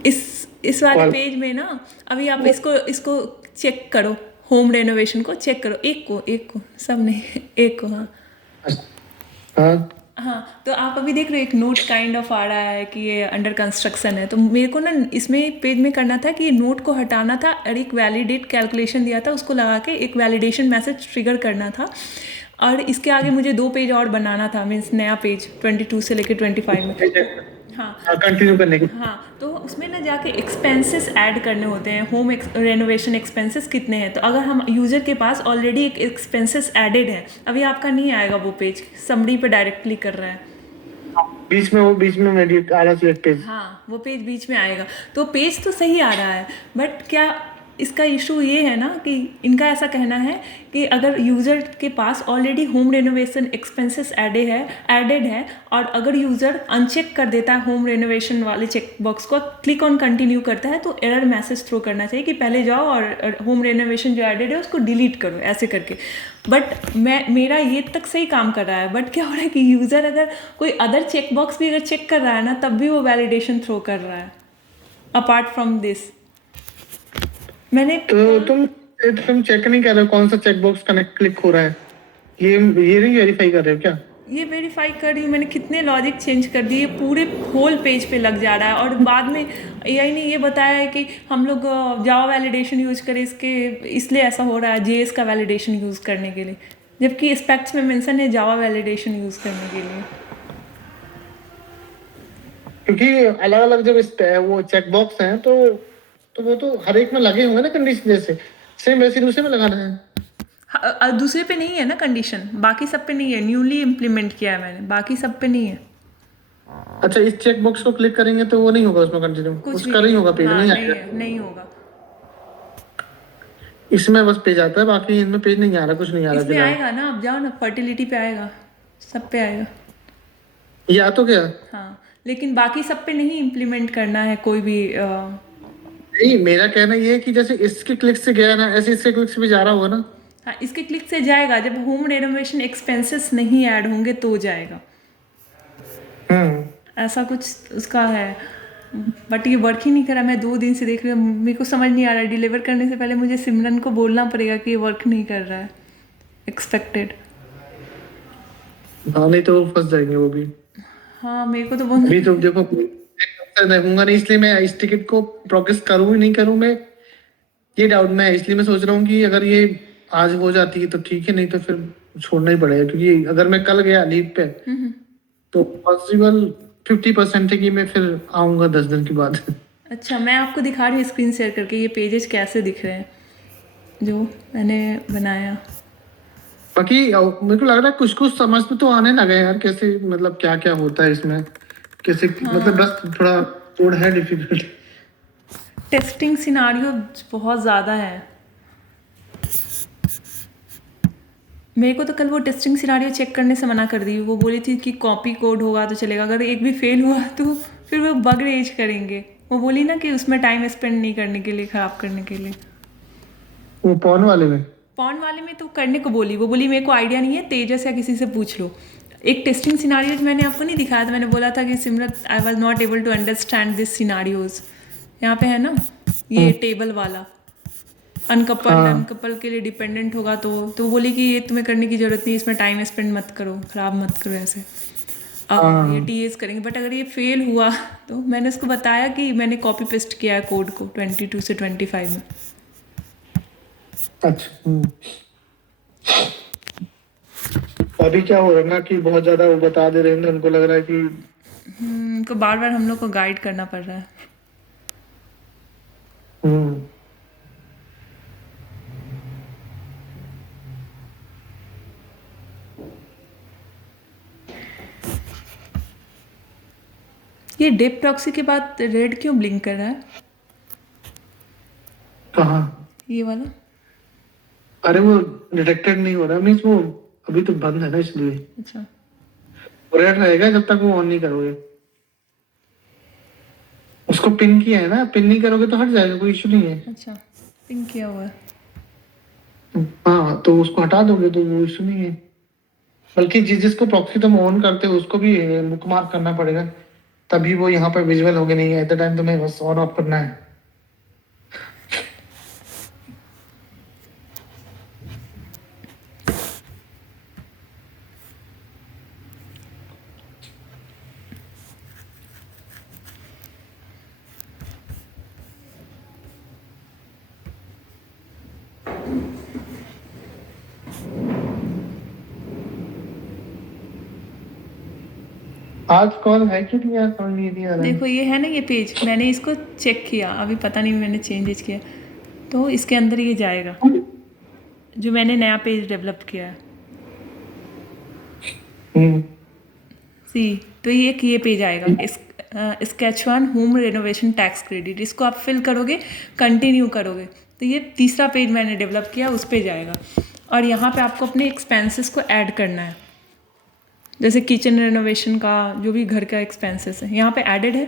इस वाले पेज में ना, अभी आप इसको इसको चेक करो, होम रेनोवेशन को चेक करो, एक को सब नहीं, एक को। हाँ हाँ, हाँ, तो आप अभी देख रहे हो एक नोट काइंड ऑफ आ रहा है कि ये अंडर कंस्ट्रक्शन है, तो मेरे को ना इसमें पेज में करना था कि ये नोट को हटाना था और एक वैलिडेट कैलकुलेशन दिया था उसको लगा के एक वैलिडेशन मैसेज ट्रिगर करना था, और इसके आगे मुझे 2 पेज और बनाना था, मीन्स नया पेज 22 से लेकर 25 में। हाँ कंटिन्यू करने की। हाँ, तो उसमें ना जाके एक्सपेंसेस ऐड करने होते हैं, होम रेनोवेशन एक्सपेंसेस कितने हैं, तो अगर हम यूज़र के पास ऑलरेडी एक एक्सपेंसेस एडेड है, अभी आपका नहीं आएगा वो पेज, समरी पे डायरेक्ट क्लिक कर रहा है। बीच में मेरी आना चाहिए पेज। हाँ, वो पेज बीच में आएगा, तो पेज तो सही आ रहा है, बट क्या इसका इशू ये है ना कि इनका ऐसा कहना है कि अगर यूज़र के पास already home renovation expenses added है और अगर यूज़र अनचेक कर देता है होम रेनोवेशन वाले चेक बॉक्स को, क्लिक ऑन कंटिन्यू करता है, तो एरर मैसेज थ्रो करना चाहिए कि पहले जाओ और होम रेनोवेशन जो एडेड है उसको डिलीट करो, ऐसे करके। बट मेरा ये तक सही काम कर रहा है, बट क्या हो रहा है कि यूज़र अगर कोई अदर चेक बॉक्स भी अगर चेक कर रहा है ना, तब भी वो वैलिडेशन थ्रो कर रहा है अपार्ट फ्रॉम दिस। मैंने तो तुम चेक नहीं कर रहे हो कौन सा चेक बॉक्स कनेक्ट क्लिक हो रहा है? ये नहीं वेरीफाई कर रहे हो क्या? ये वेरीफाई कर रही हूँ, मैंने कितने लॉजिक चेंज कर दिए, पूरे होल पेज पे लग जा रहा है, और बाद में एआई ने ये बताया है कि हम लोग जावा वैलिडेशन यूज करें इसके, इसलिए ऐसा हो रहा है जेएस का वैलिडेशन यूज़ करने के लिए, जबकि स्पेक्ट्स में मेंशन है जावा वैलिडेशन यूज़ करने के लिए। क्योंकि अलग अलग जब वो चेक बॉक्स हैं तो वो तो हर एक में लगे होंगे ना कंडीशन, जैसे सेम वैसे दूसरे में लगाना है। दूसरे पे नहीं है ना कंडीशन, बाकी सब पे नहीं है, न्यूली इम्प्लीमेंट किया है मैंने, बाकी सब पे नहीं है। अच्छा, इस चेक बॉक्स को क्लिक करेंगे तो वो नहीं होगा उसमें कंटिन्यू, कुछ भी उसका नहीं होगा, पेज हाँ, नहीं नहीं आएगा। है, नहीं होगा। इसमें बस पेज आता है, बाकी इनमें पेज नहीं आ रहा, कुछ नहीं आ रहा इसमें फिलहाल। आएगा ना, आप जाओ ना फर्टिलिटी पे आएगा, सब पे आएगा। ये आ तो गया। हाँ, लेकिन बाकी सब पे नहीं इम्प्लीमेंट करना है कोई भी नहीं, मेरा कहना ये है कि जैसे इसके क्लिक से गया ना, ऐसे इसके क्लिक से भी जा रहा होगा ना। हाँ, इसके क्लिक से जाएगा, जब होम रेनोवेशन एक्सपेंसेस नहीं ऐड होंगे तो जाएगा, ऐसा कुछ उसका है। बट ये वर्क ही नहीं करा, मैं 2 दिन से देख रही हूँ, मेरे को समझ नहीं आ रहा है, डिलीवर करने से पहले मुझे सिमरन को बोलना पड़ेगा कि ये वर्क नहीं कर रहा है एक्सपेक्टेड। हाँ, नहीं तो फंस जाएंगे वो भी। हाँ, मेरे को तो बोलना। अभी तो देखो रहूंगा नहीं, इसलिए मैं इस टिकट को प्रोग्रेस करूँ ही नहीं करूँ, मैं ये डाउट में है। इसलिए मैं सोच रहा हूँ कि अगर ये आज हो जाती है तो ठीक है, नहीं तो फिर छोड़ना ही पड़ेगा, क्योंकि अगर मैं कल गया लीव पे तो पॉसिबल 50% है कि मैं फिर आऊंगा 10 दिन के बाद। अच्छा, मैं आपको दिखा रही हूँ स्क्रीन शेयर करके ये पेजेस कैसे दिख रहे हैं जो मैंने बनाया। बाकी मेरे को लग रहा है कुछ कुछ समझ में तो आने लगा यार, कैसे मतलब क्या क्या होता है इसमें, कैसे मतलब बस थोड़ा कोड है डिफिकल्ट। टेस्टिंग सिनारियो बहुत ज़्यादा है, मेरे को तो कल वो टेस्टिंग सिनारियो चेक करने से मना कर दी, वो बोली थी कि कॉपी कोड होगा तो चलेगा, अगर एक भी फेल हुआ तो फिर वो बग रेज करेंगे, वो बोली ना कि उसमें टाइम स्पेंड नहीं करने के लिए, ख़राब करने के लिए। वो पॉन वाले में पॉन वाले में तो करने को बोली, वो बोली मेरे को आइडिया नहीं है, तेजस या किसी से पूछ लो। एक टेस्टिंग सिनारियो मैंने आपको नहीं दिखाया था, मैंने बोला था कि Simrat I was not able to understand this scenarios, यहाँ पे है ना ये टेबल वाला, अनकपल के लिए डिपेंडेंट होगा, तो बोली कि ये तुम्हें करने की जरूरत नहीं, इसमें टाइम स्पेंड मत करो, ख़राब मत करो ऐसे, ये टीएस करेंगे। बट अगर ये फेल हुआ तो मैंने उसको बताया कि मैंने कॉपी पेस्ट किया है कोड को 22 से 25 में। अच्छा। अभी क्या हो रहा है ना कि बहुत ज्यादा वो बता दे रहे हैं, उनको लग रहा है कि उनको बार बार हम लोग को गाइड करना पड़ रहा है। हम्म, ये डेप प्रॉक्सी के बाद रेड क्यों ब्लिंक कर रहा है? कहाँ? ये वाला? अरे वो डिटेक्टेड नहीं हो रहा, मीन्स वो अभी तो बंद है ना, इसलिए अच्छा। रेड रहेगा जब तक वो ऑन नहीं करोगे। उसको पिन किया है ना, पिन नहीं करोगे तो हट जाएगा, कोई इशू नहीं है। अच्छा, पिंक किया हुआ है। हाँ तो उसको हटा दोगे तो वो इशू नहीं है। बल्कि जिसको प्रॉक्सी तुम ऑन करते हो उसको भी बुकमार्क करना पड़ेगा, तभी वो यहाँ पर विजुअल होगे। नहीं एट द टाइम तुम्हें बस ऑन ऑफ करना है। आज कॉल है क्यों नहीं यार, समझ नहीं आ रहा है। देखो ये है ना ये पेज, मैंने इसको चेक किया, अभी पता नहीं मैंने चेंजेस किया, तो इसके अंदर ये जाएगा जो मैंने नया पेज डेवलप किया है। सी, तो ये पेज आएगा, इस sketch one home renovation tax credit, इसको आप फिल करोगे, कंटिन्यू करोगे तो ये तीसरा पेज मैंने डेवलप किया उस पे जाएगा। और यहाँ पे आपको अपने एक्सपेंसेस को ऐड करना है, जैसे किचन रेनोवेशन का जो भी घर का एक्सपेंसेस है यहाँ पे एडेड है।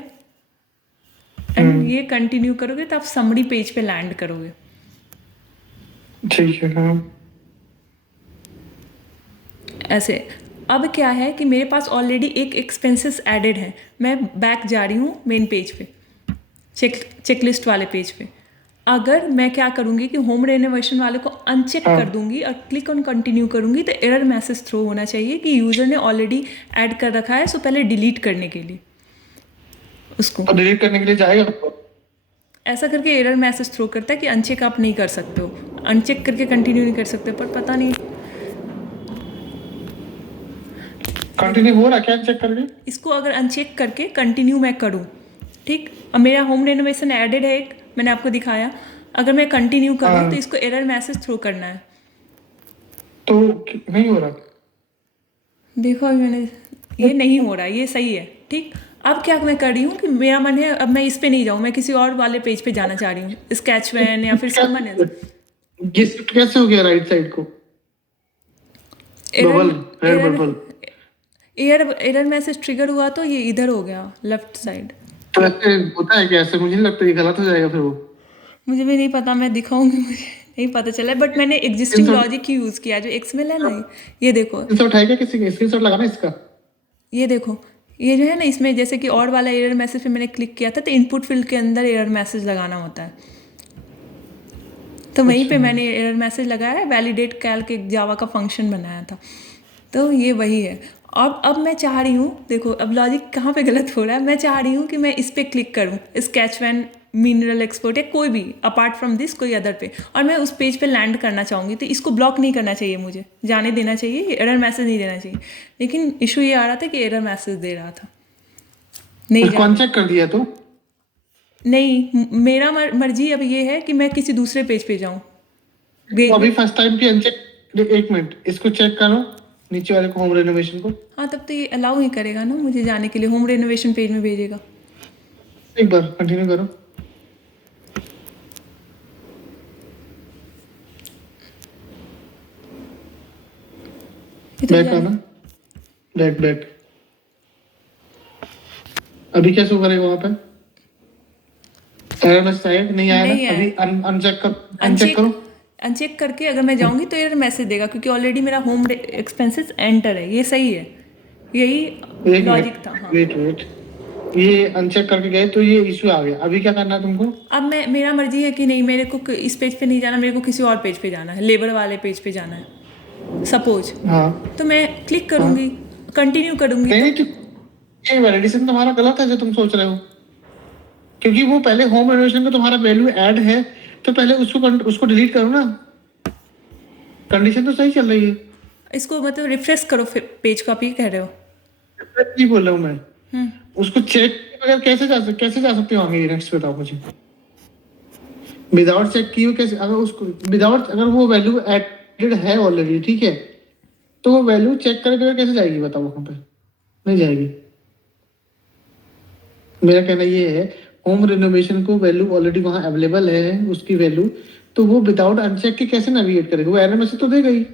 एंड ये कंटिन्यू करोगे तो आप समरी पेज पे लैंड करोगे। ठीक है। हाँ ऐसे अब क्या है कि मेरे पास ऑलरेडी एक एक्सपेंसेस एडेड है, मैं बैक जा रही हूँ मेन पेज पे, चेकलिस्ट वाले पेज पे। अगर मैं क्या करूँगी कि होम रेनोवेशन वाले को अनचेक कर दूंगी और क्लिक ऑन कंटिन्यू करूँगी तो एरर मैसेज थ्रो होना चाहिए कि यूज़र ने ऑलरेडी ऐड कर रखा है, सो पहले डिलीट करने के लिए उसको तो डिलीट करने के लिए जाएगा, ऐसा करके एरर मैसेज थ्रो करता है कि अनचेक आप नहीं कर सकते हो, अनचेक करके कंटिन्यू नहीं कर सकते। पर पता नहीं कंटिन्यू हो रहा क्या चेक करके। इसको अगर अनचेक करके कंटिन्यू मैं करूँ, ठीक, अब मेरा होम रेनोवेशन एडेड है एक, मैंने आपको दिखाया, अगर मैं कंटिन्यू करूँ तो इसको एरर मैसेज थ्रो करना है। तो नहीं हो रहा, देखो अभी मैंने, ये नहीं हो रहा, ये सही है, ठीक। अब क्या मैं कर रही हूँ कि मेरा मन है अब मैं इस पे नहीं जाऊँ, मैं किसी और वाले पेज पे जाना चाह रही हूँ, स्केच वैन या फिर समवन एल्स। ये शिफ्ट कैसे हो गया राइट साइड को? Bubble, red bubble. Error message trigger हुआ तो ये इधर हो गया लेफ्ट साइड। तो ऐसे होता है क्या? ऐसे मुझे नहीं लगता, ये गलत हो जाएगा फिर वो। मुझे भी नहीं पता, मैं दिखाऊंगी, मुझे नहीं पता चला, बट मैंने एग्जिस्टिंग लॉजिक ही यूज़ किया जो एक्सएमएल है ना, ये देखो, स्क्रीनशॉट है क्या किसी का? स्क्रीनशॉट लगाना इसका। ये देखो, ये जो है ना इसमें जैसे कि और वाला एरर मैसेज पे मैंने क्लिक किया था तो इनपुट फील्ड के अंदर एरर मैसेज लगाना होता है, तो वहीं पे मैंने एरर मैसेज लगाया है, वैलिडेट कैल्क एक जावा का फंक्शन बनाया था, तो ये वही है। अब मैं चाह रही हूँ, देखो अब लॉजिक कहाँ पे गलत हो रहा है, मैं चाह रही हूँ कि मैं इस पर क्लिक करूँ, स्केच वैन मिनरल एक्सपोर्ट या कोई भी अपार्ट फ्रॉम दिस कोई अदर पे, और मैं उस पेज पे लैंड करना चाहूँगी, तो इसको ब्लॉक नहीं करना चाहिए, मुझे जाने देना चाहिए, एरर मैसेज नहीं देना चाहिए। लेकिन इशू ये आ रहा था कि एरर मैसेज दे रहा था, नहीं इसको अनचेक कर दिया तो नहीं, मेरा मर्जी अब ये है कि मैं किसी दूसरे पेज पे जाऊँ। तो अभी फर्स्ट टाइम की अनचेक, एक मिनट इसको चेक करो, नीचे वाले को, होम रेनोवेशन को। हाँ तब तो ये अलाउ ही करेगा ना मुझे जाने के लिए, होम रेनोवेशन पेज में भेजेगा। एक बार कंटिन्यू करो। बैक आना, बैक। अभी क्या शो करेगा वहां पे? एरर मैसेज आया नहीं आया ना? अभी अनचेक करो। अनचेक करके अगर मैं जाऊंगी तो एरर मैसेज देगा, क्योंकि ऑलरेडी मेरा होम एक्सपेंसेस एंटर है, ये सही है, यही लॉजिक था। हाँ वेट, ये अनचेक करके गए तो ये इशू आ गया, अभी क्या करना है तुमको? अब मेरा मर्जी है कि नहीं, मेरे को इस पेज पे नहीं जाना, मेरे को किसी और पेज पे जाना है, लेबर वाले पेज पे जाना है सपोज। हाँ तो मैं क्लिक करूंगी, कंटिन्यू करूंगी। नहीं तो ये वैलिडेशन तुम्हारा गलत है जो तुम सोच रहे हो, क्योंकि वो पहले होम रेनोवेशन का तुम्हारा वैल्यू ऐड है, तो पहले उसको डिलीट करो ना। कंडीशन तो सही चल रही है। इसको मतलब रिफ्रेश करो पेज को, आप ये कह रहे हो? नहीं बोल रहा हूँ मैं, उसको चेक अगर कैसे जा सकते हो आगे, नेक्स्ट बताओ मुझे। विदाउट चेक किए कैसे, अगर उसको विदाउट, अगर वो वैल्यू एडेड है ऑलरेडी, ठीक है, तो वो वैल्यू चेक करके कैसे जाएगी बताओ? वहां पे नहीं जाएगी। मेरा कहना ये है, होम रिनोवेशन को वैल्यू ऑलरेडी वहाँ अवेलेबल है उसकी वैल्यू, तो वो विदाउट अनचेक के कैसे नेविगेट करेगा? वो एरर मैसेज तो देगा ही।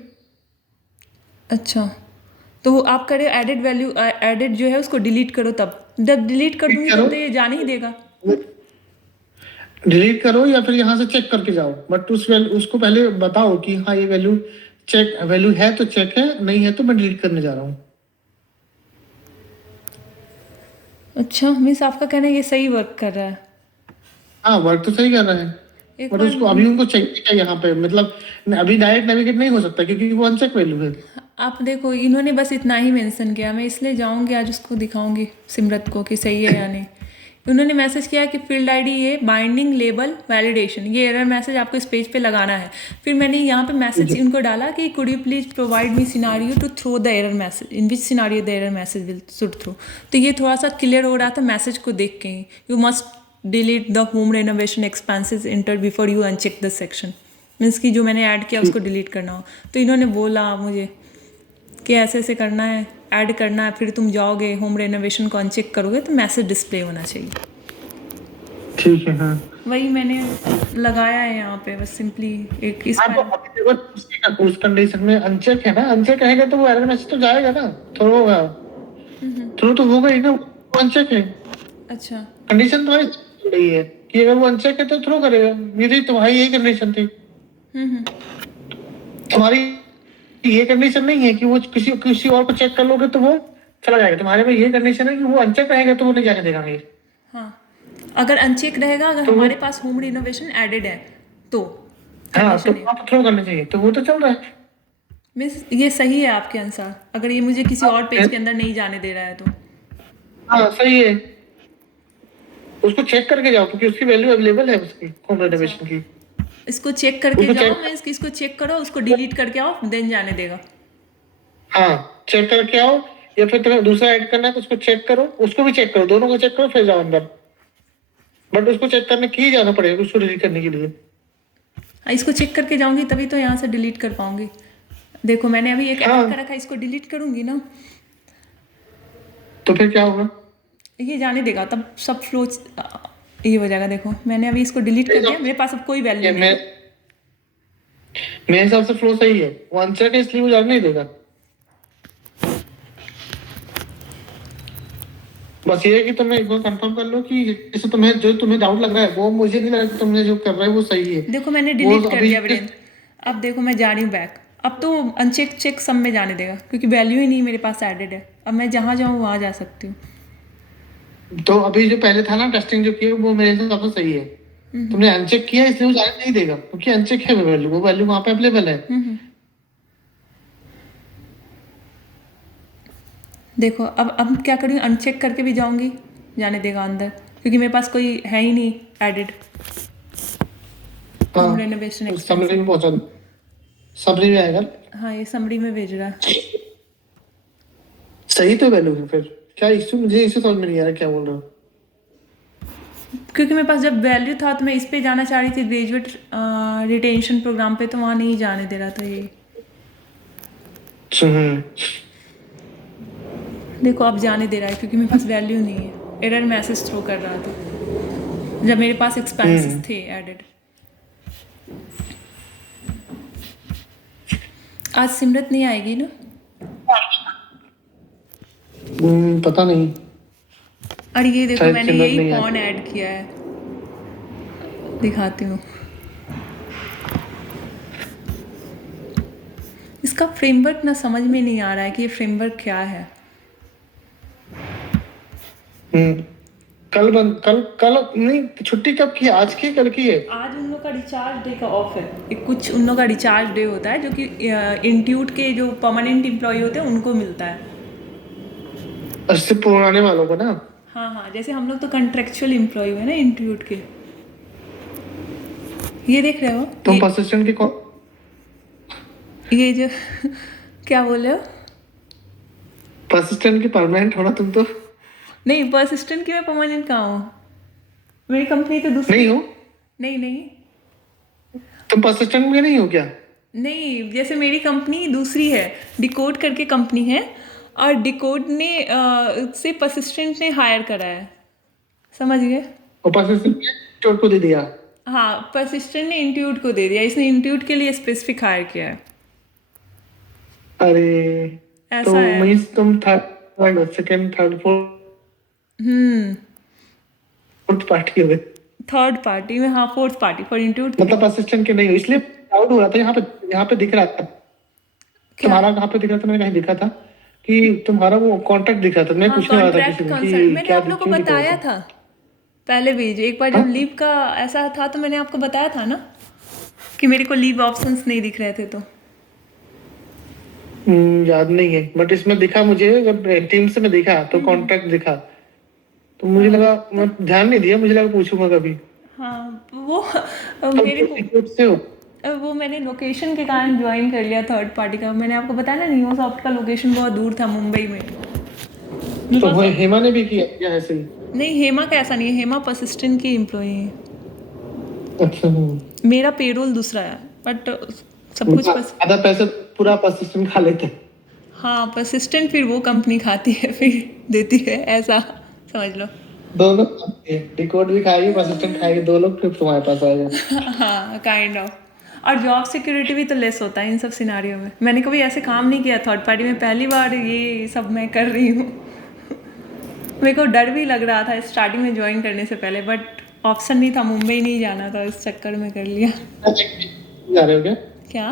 अच्छा, तो वो आप करे एडेड वैल्यू, एडेड जो है उसको डिलीट करो, तब जब डिलीट कर दूंगी करो, तब तो ये जाने ही देगा। डिलीट करो या फिर यहाँ से चेक करके जाओ, बट उसको पहले बताओ कि हाँ ये वैल्यू चेक वैल्यू है तो चेक है, नहीं है तो मैं डिलीट करने जा रहा हूँ। अच्छा, मीन्स आपका कहना है ये सही वर्क कर रहा है। हाँ, वर्क तो सही कर रहा है, एक बट बार उसको अभी उनको चाहिए क्या यहाँ पे? मतलब अभी डायरेक्ट नेविगेट नहीं हो सकता क्योंकि वो अनचेक वैल्यू है। आप देखो, इन्होंने बस इतना ही मेंशन किया, मैं इसलिए जाऊंगी आज उसको दिखाऊंगी सिमरत को कि सही है या नहीं। उन्होंने मैसेज किया कि फील्ड आईडी ये बाइंडिंग लेबल वैलिडेशन, ये एरर मैसेज आपको इस पेज पे लगाना है। फिर मैंने यहाँ पे मैसेज इनको डाला कि could you please provide me scenario to throw the error message, in which scenario the error message will should throw. तो ये थोड़ा सा क्लियर हो रहा था मैसेज को देख के ही, you must delete the home renovation expenses enter before you uncheck the section, means कि जो मैंने ऐड किया उसको डिलीट करना हो। तो इन्होंने बोला मुझे कि ऐसे ऐसे करना है, ऐड करना है, फिर तुम जाओगे होम रेनोवेशन को अनचेक करोगे तो मैसेज डिस्प्ले होना चाहिए। ठीक है, हाँ। वही मैंने लगाया है यहाँ पे, बस सिंपली एक इस हाँ, तो अभी देखो उस कंडीशन में अनचेक है ना, अनचेक रहेगा तो वो एरर मैसेज तो जाएगा ना, थ्रो होगा, थ्रो तो होगा ही ना, वो अनचेक है। अच्छा, कंडीशन तुम्हारी चल रही है कि अगर वो अनचेक है तो थ्रो करेगा, मेरी तुम्हारी यही कंडीशन थी। तुम्हारी ये कंडीशन नहीं है कि वो किसी किसी और को चेक कर लोगे तो वो चला जाएगा। तुम्हारे में ये कंडीशन है कि वो अनचेक रहेगा तो वो नहीं जाने देगा ये। हाँ, अगर अनचेक रहेगा, अगर तो हमारे पास होम रिनोवेशन एडेड है तो हाँ, तो कंडीशन है। आप थ्रो करना चाहिए, तो वो तो चल रहा है। मीन्स ये सही है आपके अनुसार, अगर ये मुझे किसी और पेज के अंदर नहीं जाने दे रहा है तो। हाँ, सही है, उसको चेक करके जाओ क्योंकि उसकी वैल्यू अवेलेबल है उसकी होम रेनोवेशन की। इसको चेक करके उसको जाओ, चेक, मीन्स कि इसको चेक करो, उसको डिलीट करके आओ, देन जाने देगा। हाँ, चेक करके आओ, या फिर तुम्हें दूसरा ऐड करना है तो उसको चेक करो, उसको भी चेक करो, दोनों को चेक करो फिर जाओ अंदर। बट उसको चेक करने के ही जाना पड़ेगा उसको डिलीट करने के लिए। इसको चेक करके जाऊंगी तभी तो यहाँ से डिलीट कर पाऊंगी। देखो मैंने अभी एक हाँ, ऐड कर रखा है, इसको डिलीट करूंगी ना तो फिर क्या होगा? ये जाने देगा, तब सब फ्लो ये हो जाएगा। देखो मैंने अभी इसको डिलीट कर दिया, मेरे पास अब कोई वैल्यू नहीं है। मेरे हिसाब से फ्लो सही है, वो अनचेक है इसलिए वो जाने नहीं देगा। बस ये है कि तुम्हें एक बार कंफर्म कर लो कि जैसे तुम्हें जो तुम्हें डाउट लग रहा है वो मुझे नहीं लग रहा कि तुमने जो कर रहा है वो सही है। देखो मैंने वो डिलीट कर अभी दिया वीरेंद्र, अब देखो मैं जा रही हूँ बैक, अब तो अनचेक चेक सब में जाने देगा क्योंकि वैल्यू ही नहीं मेरे पास एडेड है। अब मैं जहाँ जाऊँ वहाँ जा सकती हूँ। तो अभी जो पहले था ना टेस्टिंग जो किया वो मेरे हिसाब से सही है। तुमने अनचेक किया इसलिए वो जाने नहीं देगा क्योंकि अनचेक है वो वैल्यू वहाँ पे अवेलेबल है। देखो अब क्या करूँ, अनचेक करके भी जाऊँगी, जाने देगा अंदर क्योंकि मेरे पास कोई है ही नहीं एडेड होम रेनोवेशन समरी में पहुंचा, समरी में आएगा। हाँ ये समरी में भेज रहा है। सही तो वैल्यू है, फिर क्या इश्यू? मुझे इसे समझ में नहीं आ रहा क्या बोल रहा हूँ। क्योंकि मेरे पास जब वैल्यू था तो मैं इस पे जाना चाह रही थी ग्रेजुएट रिटेंशन प्रोग्राम पे, तो वहाँ नहीं जाने दे रहा था ये। देखो अब जाने दे रहा है क्योंकि मेरे पास वैल्यू नहीं है, एरर मैसेज थ्रो कर रहा था जब मेरे पास एक्सपेंसेस थे एडेड। आज सिमरत नहीं आएगी ना? पता नहीं। और ये देखो शायद मैंने सिमरत यही नहीं पॉन ऐड किया है, दिखाती हूँ। इसका फ्रेमवर्क ना समझ में नहीं आ रहा है कि ये फ्रेमवर्क क्या है। कल कल नहीं, छुट्टी कब की? आज की कल की है? आज उन लोग का रिचार्ज डे का ऑफ है, कुछ उन लोग का रिचार्ज डे होता है जो कि इंट्यूट के जो परमानेंट एम्प्लॉय होते हैं उनको मिलता है। उससे पुराने वालों को ना? हाँ हाँ, जैसे हम लोग तो कॉन्ट्रेक्चुअल एम्प्लॉय हुए ना इंस्टीट्यूट के। ये देख रहे हो तुम परसिस्टेंट की कौन? ये जो क्या बोल रहे हो? परसिस्टेंट की परमानेंट होना तुम तो नहीं, परसिस्टेंट की मैं परमानेंट कहाँ हूँ, मेरी कंपनी तो दूसरी नहीं हो। नहीं नहीं तुम परसिस्टेंट में नहीं हो क्या? नहीं, जैसे मेरी कंपनी दूसरी है, डिकोड करके कंपनी है, और डिकोड ने से परसिस्टेंट ने हायर करा है। समझ गए? और परसिस्टेंट ने इंट्यूट को दे दिया। हाँ, परसिस्टेंट ने इंट्यूट को दे दिया, इसने इंट्यूट के लिए स्पेसिफिक हायर किया है। अरे, तो ऐसा है। मीन्स तुम third second third fourth party हो गए। थर्ड पार्टी में, हाँ फोर्थ पार्टी फॉर इंट्यूट। मतलब असिस्टेंट के नहीं हो, इसलिए डाउट हो रहा था। यहाँ पे दिख रहा था क्या? तुम्हारा, कहाँ पे दिख रहा था, मैंने कहीं दिखा था कि तुम्हारा वो कॉन्ट्रैक्ट दिखा था। मैं हाँ, पूछने वाला था किसी कॉन्ट्रैक्ट को कंसर्न कि मैंने क्या आप लोग को क्यों दिखा बताया ऐसा। था पहले भी, एक बार जब हाँ, लीव का ऐसा था तो मैंने आपको बताया था ना कि मेरे को लीव ऑप्शंस नहीं दिख रहे थे तो। याद नहीं है, बट इसमें दिखा मुझे। जब टीम से मैं देखा तो कॉन्ट्रैक्ट दिखा, तो मुझे हाँ लगा, मैं ध्यान नहीं दिया, मुझे लगा पूछूंगा कभी। हाँ, वो तो मेरे को इंस्टीट्यूट से हो? वो मैंने लोकेशन के कारण ज्वाइन कर लिया थर्ड पार्टी का। मैंने आपको बताया ना, नियो सॉफ्ट का लोकेशन बहुत दूर था मुंबई में। तो बिकॉज हेमा ने भी किया क्या ऐसे ही? नहीं, हेमा का ऐसा नहीं है, हेमा परसिस्टेंट की एम्प्लॉई है। अच्छा। मेरा पेरोल दूसरा है, बट सब कुछ आधा पैसा पूरा परसिस्टेंट खा लेते हैं। हाँ, परसिस्टेंट फिर वो कंपनी खाती है फिर देती है, ऐसा समझ लो। दोनों डिकोड भी खाएगी, परसिस्टेंट खाएगी, दो लोग, फिर तुम्हारे पास आएगा। हाँ, काइंड ऑफ। और जॉब सिक्योरिटी भी तो लेस होता है इन सब सिनारियों में। मैंने कभी ऐसे काम नहीं किया थर्ड पार्टी में, पहली बार ये सब मैं कर रही हूँ। मेरे को डर भी लग रहा था स्टार्टिंग में ज्वाइन करने से पहले, बट ऑप्शन नहीं था, मुंबई नहीं जाना था, इस चक्कर में कर लिया। जा रहे हो क्या? क्या?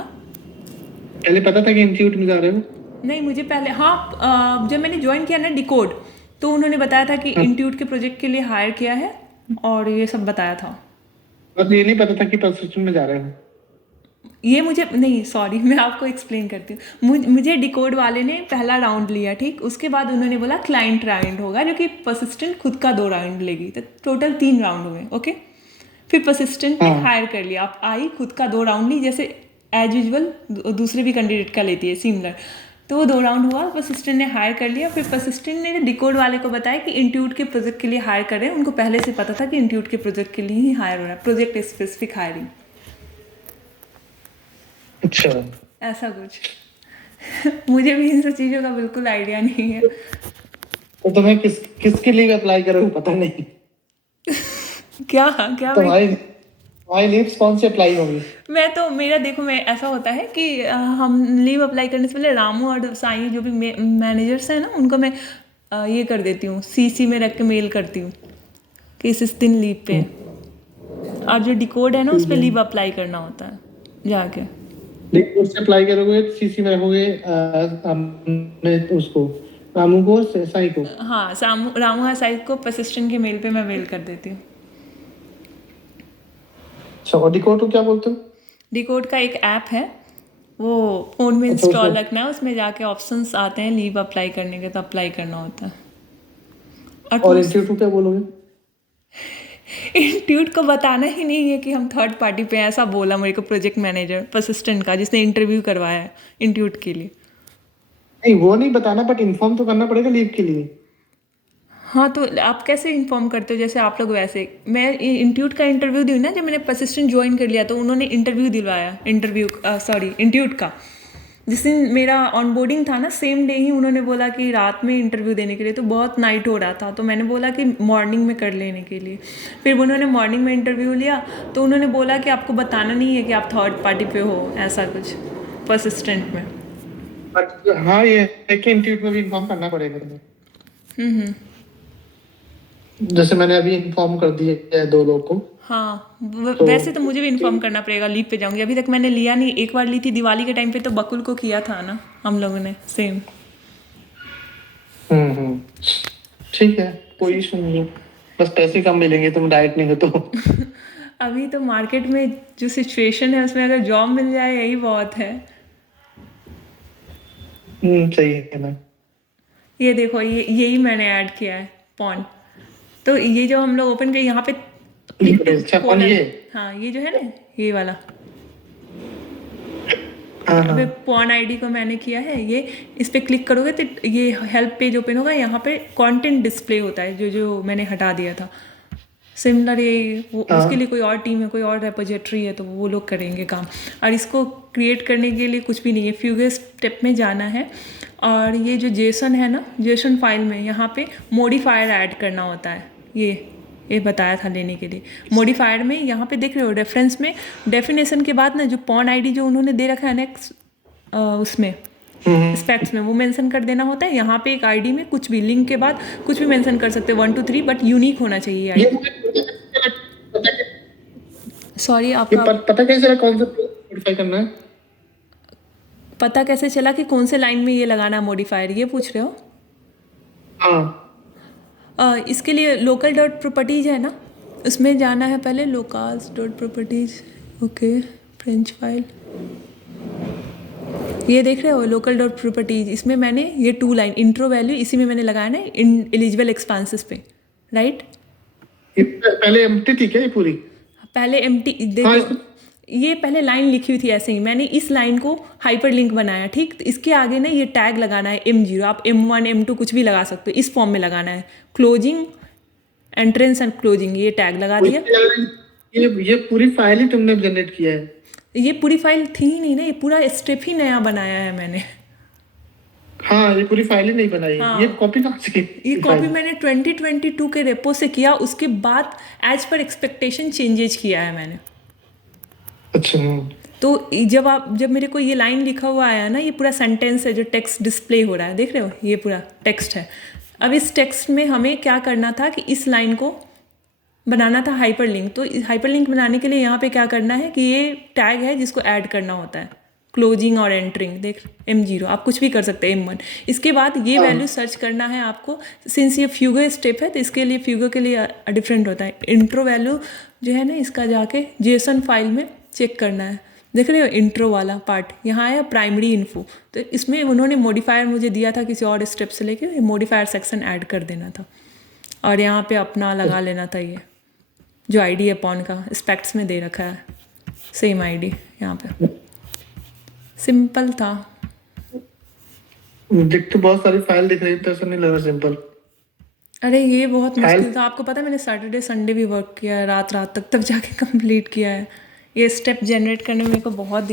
पहले पता था कि इंस्टीट्यूट में जा रहे हो? नहीं, मुझे पहले, हाँ, जब मैंने ज्वाइन किया ना डिकोड, तो उन्होंने बताया था कि इंस्टीट्यूट के प्रोजेक्ट के लिए हायर किया है और ये सब बताया था। बस ये नहीं पता था कि परसिस्टेंट में जा रहे हो। ये मुझे नहीं, सॉरी, मैं आपको एक्सप्लेन करती हूँ। मुझे डिकोड वाले ने पहला राउंड लिया, ठीक, उसके बाद उन्होंने बोला क्लाइंट राउंड होगा, जो कि परसिस्टेंट खुद का 2 राउंड लेगी, तो टोटल 3 राउंड हुए। ओके, फिर परसिस्टेंट ने हायर कर लिया, आप आई खुद का 2 राउंड ली, जैसे एज यूजल दूसरे भी कैंडिडेट का लेती है सिमिलर। तो वो 2 राउंड हुआ, परसिस्टेंट ने हायर कर लिया। फिर परसिस्टेंट ने डिकोड वाले को बताया कि इंस्टीट्यूट के प्रोजेक्ट के लिए हायर कर रहे हैं। उनको पहले से पता था कि इंस्टीट्यूट के प्रोजेक्ट के लिए ही हायर हो रहा है, प्रोजेक्ट स्पेसिफिक हायरिंग, अच्छा, ऐसा कुछ। मुझे भी इन सब चीज़ों का बिल्कुल आइडिया नहीं है। तो तुम्हें किसके लिए अप्लाई करोगे पता नहीं। क्या क्या मैं तुम्हारी लीव्स कौन से अप्लाई होंगी? मैं तो मेरा देखो, मैं ऐसा होता है कि हम लीव अप्लाई करने से पहले रामू और साई जो भी मैनेजर्स हैं ना, उनको मैं ये कर देती हूँ, सीसी में रख के मेल करती हूँ कि इस दिन लीव पे हैं। और जो डिकोड है ना, उस पर लीव अप्लाई करना होता है जाके। डिकोड से अप्लाई करोगे, सीसी में रखोगे उसको, रामू को, साई को। हाँ, रामू और साई को परसिस्टेंट के मेल पे मैं मेल कर देती हूँ। अच्छा, और डिकोड को क्या बोलते हो? डिकोड का एक ऐप है, वो फ़ोन में अच्छा, इंस्टॉल उसको रखना है, उसमें जाके ऑप्शंस आते हैं लीव अप्लाई करने के, तो अप्लाई करना होता है। और और इंस्टीट्यूट को क्या बोलोगे? इंस्टीट्यूट को बताना ही नहीं है कि हम थर्ड पार्टी पे, ऐसा बोला मेरे को प्रोजेक्ट मैनेजर परसिस्टेंट का, जिसने इंटरव्यू करवाया है इंस्टीट्यूट के लिए। नहीं, वो नहीं बताना, बट इन्फॉर्म तो करना पड़ेगा लीव के लिए। हाँ, तो आप कैसे इन्फॉर्म करते हो? जैसे आप लोग वैसे, मैं इंस्टीट्यूट का इंटरव्यू दी ना, जब मैंने परसिस्टेंट ज्वाइन कर लिया तो उन्होंने इंटरव्यू दिलवाया, इंस्टीट्यूट का। जिस दिन मेरा ऑनबोर्डिंग था ना, सेम डे ही उन्होंने बोला कि रात में इंटरव्यू देने के लिए, तो बहुत नाइट हो रहा था, तो मैंने बोला कि मॉर्निंग में कर लेने के लिए। फिर उन्होंने मॉर्निंग में इंटरव्यू लिया, तो उन्होंने बोला कि आपको बताना नहीं है कि आप थर्ड पार्टी पे हो, ऐसा कुछ परसिस्टेंट में। बट हाँ, ये है कि इंस्टीट्यूट में भी इन्फॉर्म करना पड़ेगा तुम्हें। जैसे मैंने अभी इन्फॉर्म कर दिया है 2 लोगों को। हाँ, वैसे तो मुझे भी इन्फॉर्म करना पड़ेगा, लीव पे जाऊंगी। अभी तक मैंने लिया नहीं, एक बार ली थी दिवाली के टाइम पे, तो बकुल को किया था ना हम लोगों ने सेम। हम्म, ठीक है, कोई इशू नहीं है। बस पैसे कम मिलेंगे, तुम डाइट नहीं हो तो। अभी तो मार्केट में जो सिचुएशन है, उसमें अगर जॉब मिल जाए यही बहुत है। सही है ना। ये देखो, यही मैंने ऐड किया है पॉन। तो ये जो हम लोग ओपन कर, यहाँ पे क्लिक टू अच्छा, कौन कॉलर, ये? हाँ ये जो है ना, ये वाला, हाँ अबे हाँ, पॉन आईडी को मैंने किया है ये। इस पर क्लिक करोगे तो ये हेल्प पेज ओपन होगा, यहाँ पे कंटेंट डिस्प्ले होता है, जो जो मैंने हटा दिया था। सिमिलर ये उसके लिए कोई और टीम है, कोई और रेपोजिटरी है, तो वो लोग करेंगे काम। और इसको क्रिएट करने के लिए कुछ भी नहीं है, फ्यूगे स्टेप में जाना है। और ये जो जेसन है ना, जेसन फाइल में यहाँ पे मॉडिफायर ऐड करना होता है, ये बताया था लेने के लिए। मॉडिफायर में यहाँ पे देख रहे हो रेफरेंस में डेफिनेशन के बाद ना जो पॉन आईडी जो उन्होंने दे रखा है नेक्स्ट उसमें स्पेक्ट्स में वो मेंशन कर देना होता है। यहाँ पे एक आईडी में कुछ भी लिंक के बाद कुछ भी मेंशन कर सकते हो 1 2 3 बट यूनिक होना चाहिए आईडी। सॉरी ये आपका पता कैसे चला कौन सा मॉडिफाई करना है? पता कैसे चला कि कौन से लाइन में ये लगाना है मॉडिफायर, ये पूछ रहे हो? हाँ इसके लिए लोकल डॉट प्रॉपर्टीज है ना, उसमें जाना है पहले locals dot properties. Okay French file ये देख रहे हो लोकल डॉट प्रॉपर्टीज, इसमें मैंने ये 2 लाइन इंट्रो वैल्यू इसी में मैंने लगाया ना इन एलिजिबल एक्सपांसेस पे, राइट? ये पहले एम्प्टी थी क्या ये पूरी? पहले एम्प्टी देखो हाँ, ये पहले लाइन लिखी हुई थी ऐसे ही, मैंने इस लाइन को हाइपर लिंक बनाया, ठीक? तो इसके आगे ना ये टैग लगाना है M0, आप M1 M2 कुछ भी लगा सकते हो, इस फॉर्म में लगाना है क्लोजिंग एंट्रेंस एंड क्लोजिंग, ये टैग लगा दिया। ये पूरी फाइल ही तुमने जनरेट किया है? ये पूरी फाइल थी ही नहीं ना, ये पूरा स्टेप ही नया बनाया है मैंने। हाँ ये पूरी फाइल ही नहीं बनाई। हाँ। ये कॉपी कहाँ से की? ये कॉपी मैंने 2022 के रेपो से किया, उसके बाद एज पर एक्सपेक्टेशन चेंजेज किया है मैंने। अच्छा तो जब मेरे को ये लाइन लिखा हुआ आया ना, ये पूरा सेंटेंस है जो टेक्स्ट डिस्प्ले हो रहा है, देख रहे हो ये पूरा टेक्स्ट है। अब इस टेक्स्ट में हमें क्या करना था कि इस लाइन को बनाना था हाइपर लिंक। तो हाइपर लिंक बनाने के लिए यहाँ पे क्या करना है कि ये टैग है जिसको ऐड करना होता है, क्लोजिंग और एंटरिंग, देख M0, आप कुछ भी कर सकते हैं M1। इसके बाद ये वैल्यू सर्च करना है आपको, सिंस ये फ्यूगो स्टेप है तो इसके लिए फ्यूगो के लिए डिफरेंट होता है। इंट्रो वैल्यू जो है ना इसका जाके JSON फाइल में चेक करना है, देख रहे हो इंट्रो वाला पार्ट यहाँ है प्राइमरी इन्फो। तो इसमें उन्होंने मॉडिफायर मुझे दिया था किसी और स्टेप से लेके, मॉडिफायर सेक्शन ऐड कर देना था और यहाँ पे अपना लगा लेना था। ये जो आईडी है पॉन का स्पेक्ट्स में दे रखा है, सेम आईडी यहाँ पे, सिंपल था। देख तो बहुत सारी फाइल दिख रही है तो ऐसा नहीं लग रहा सिंपल। अरे ये बहुत फाइल मुश्किल था, आपको पता है मैंने सैटरडे संडे भी वर्क किया है, रात रात तक तब जाके कंप्लीट किया है। ये स्टेप जनरेट करने में मेरे को बहुत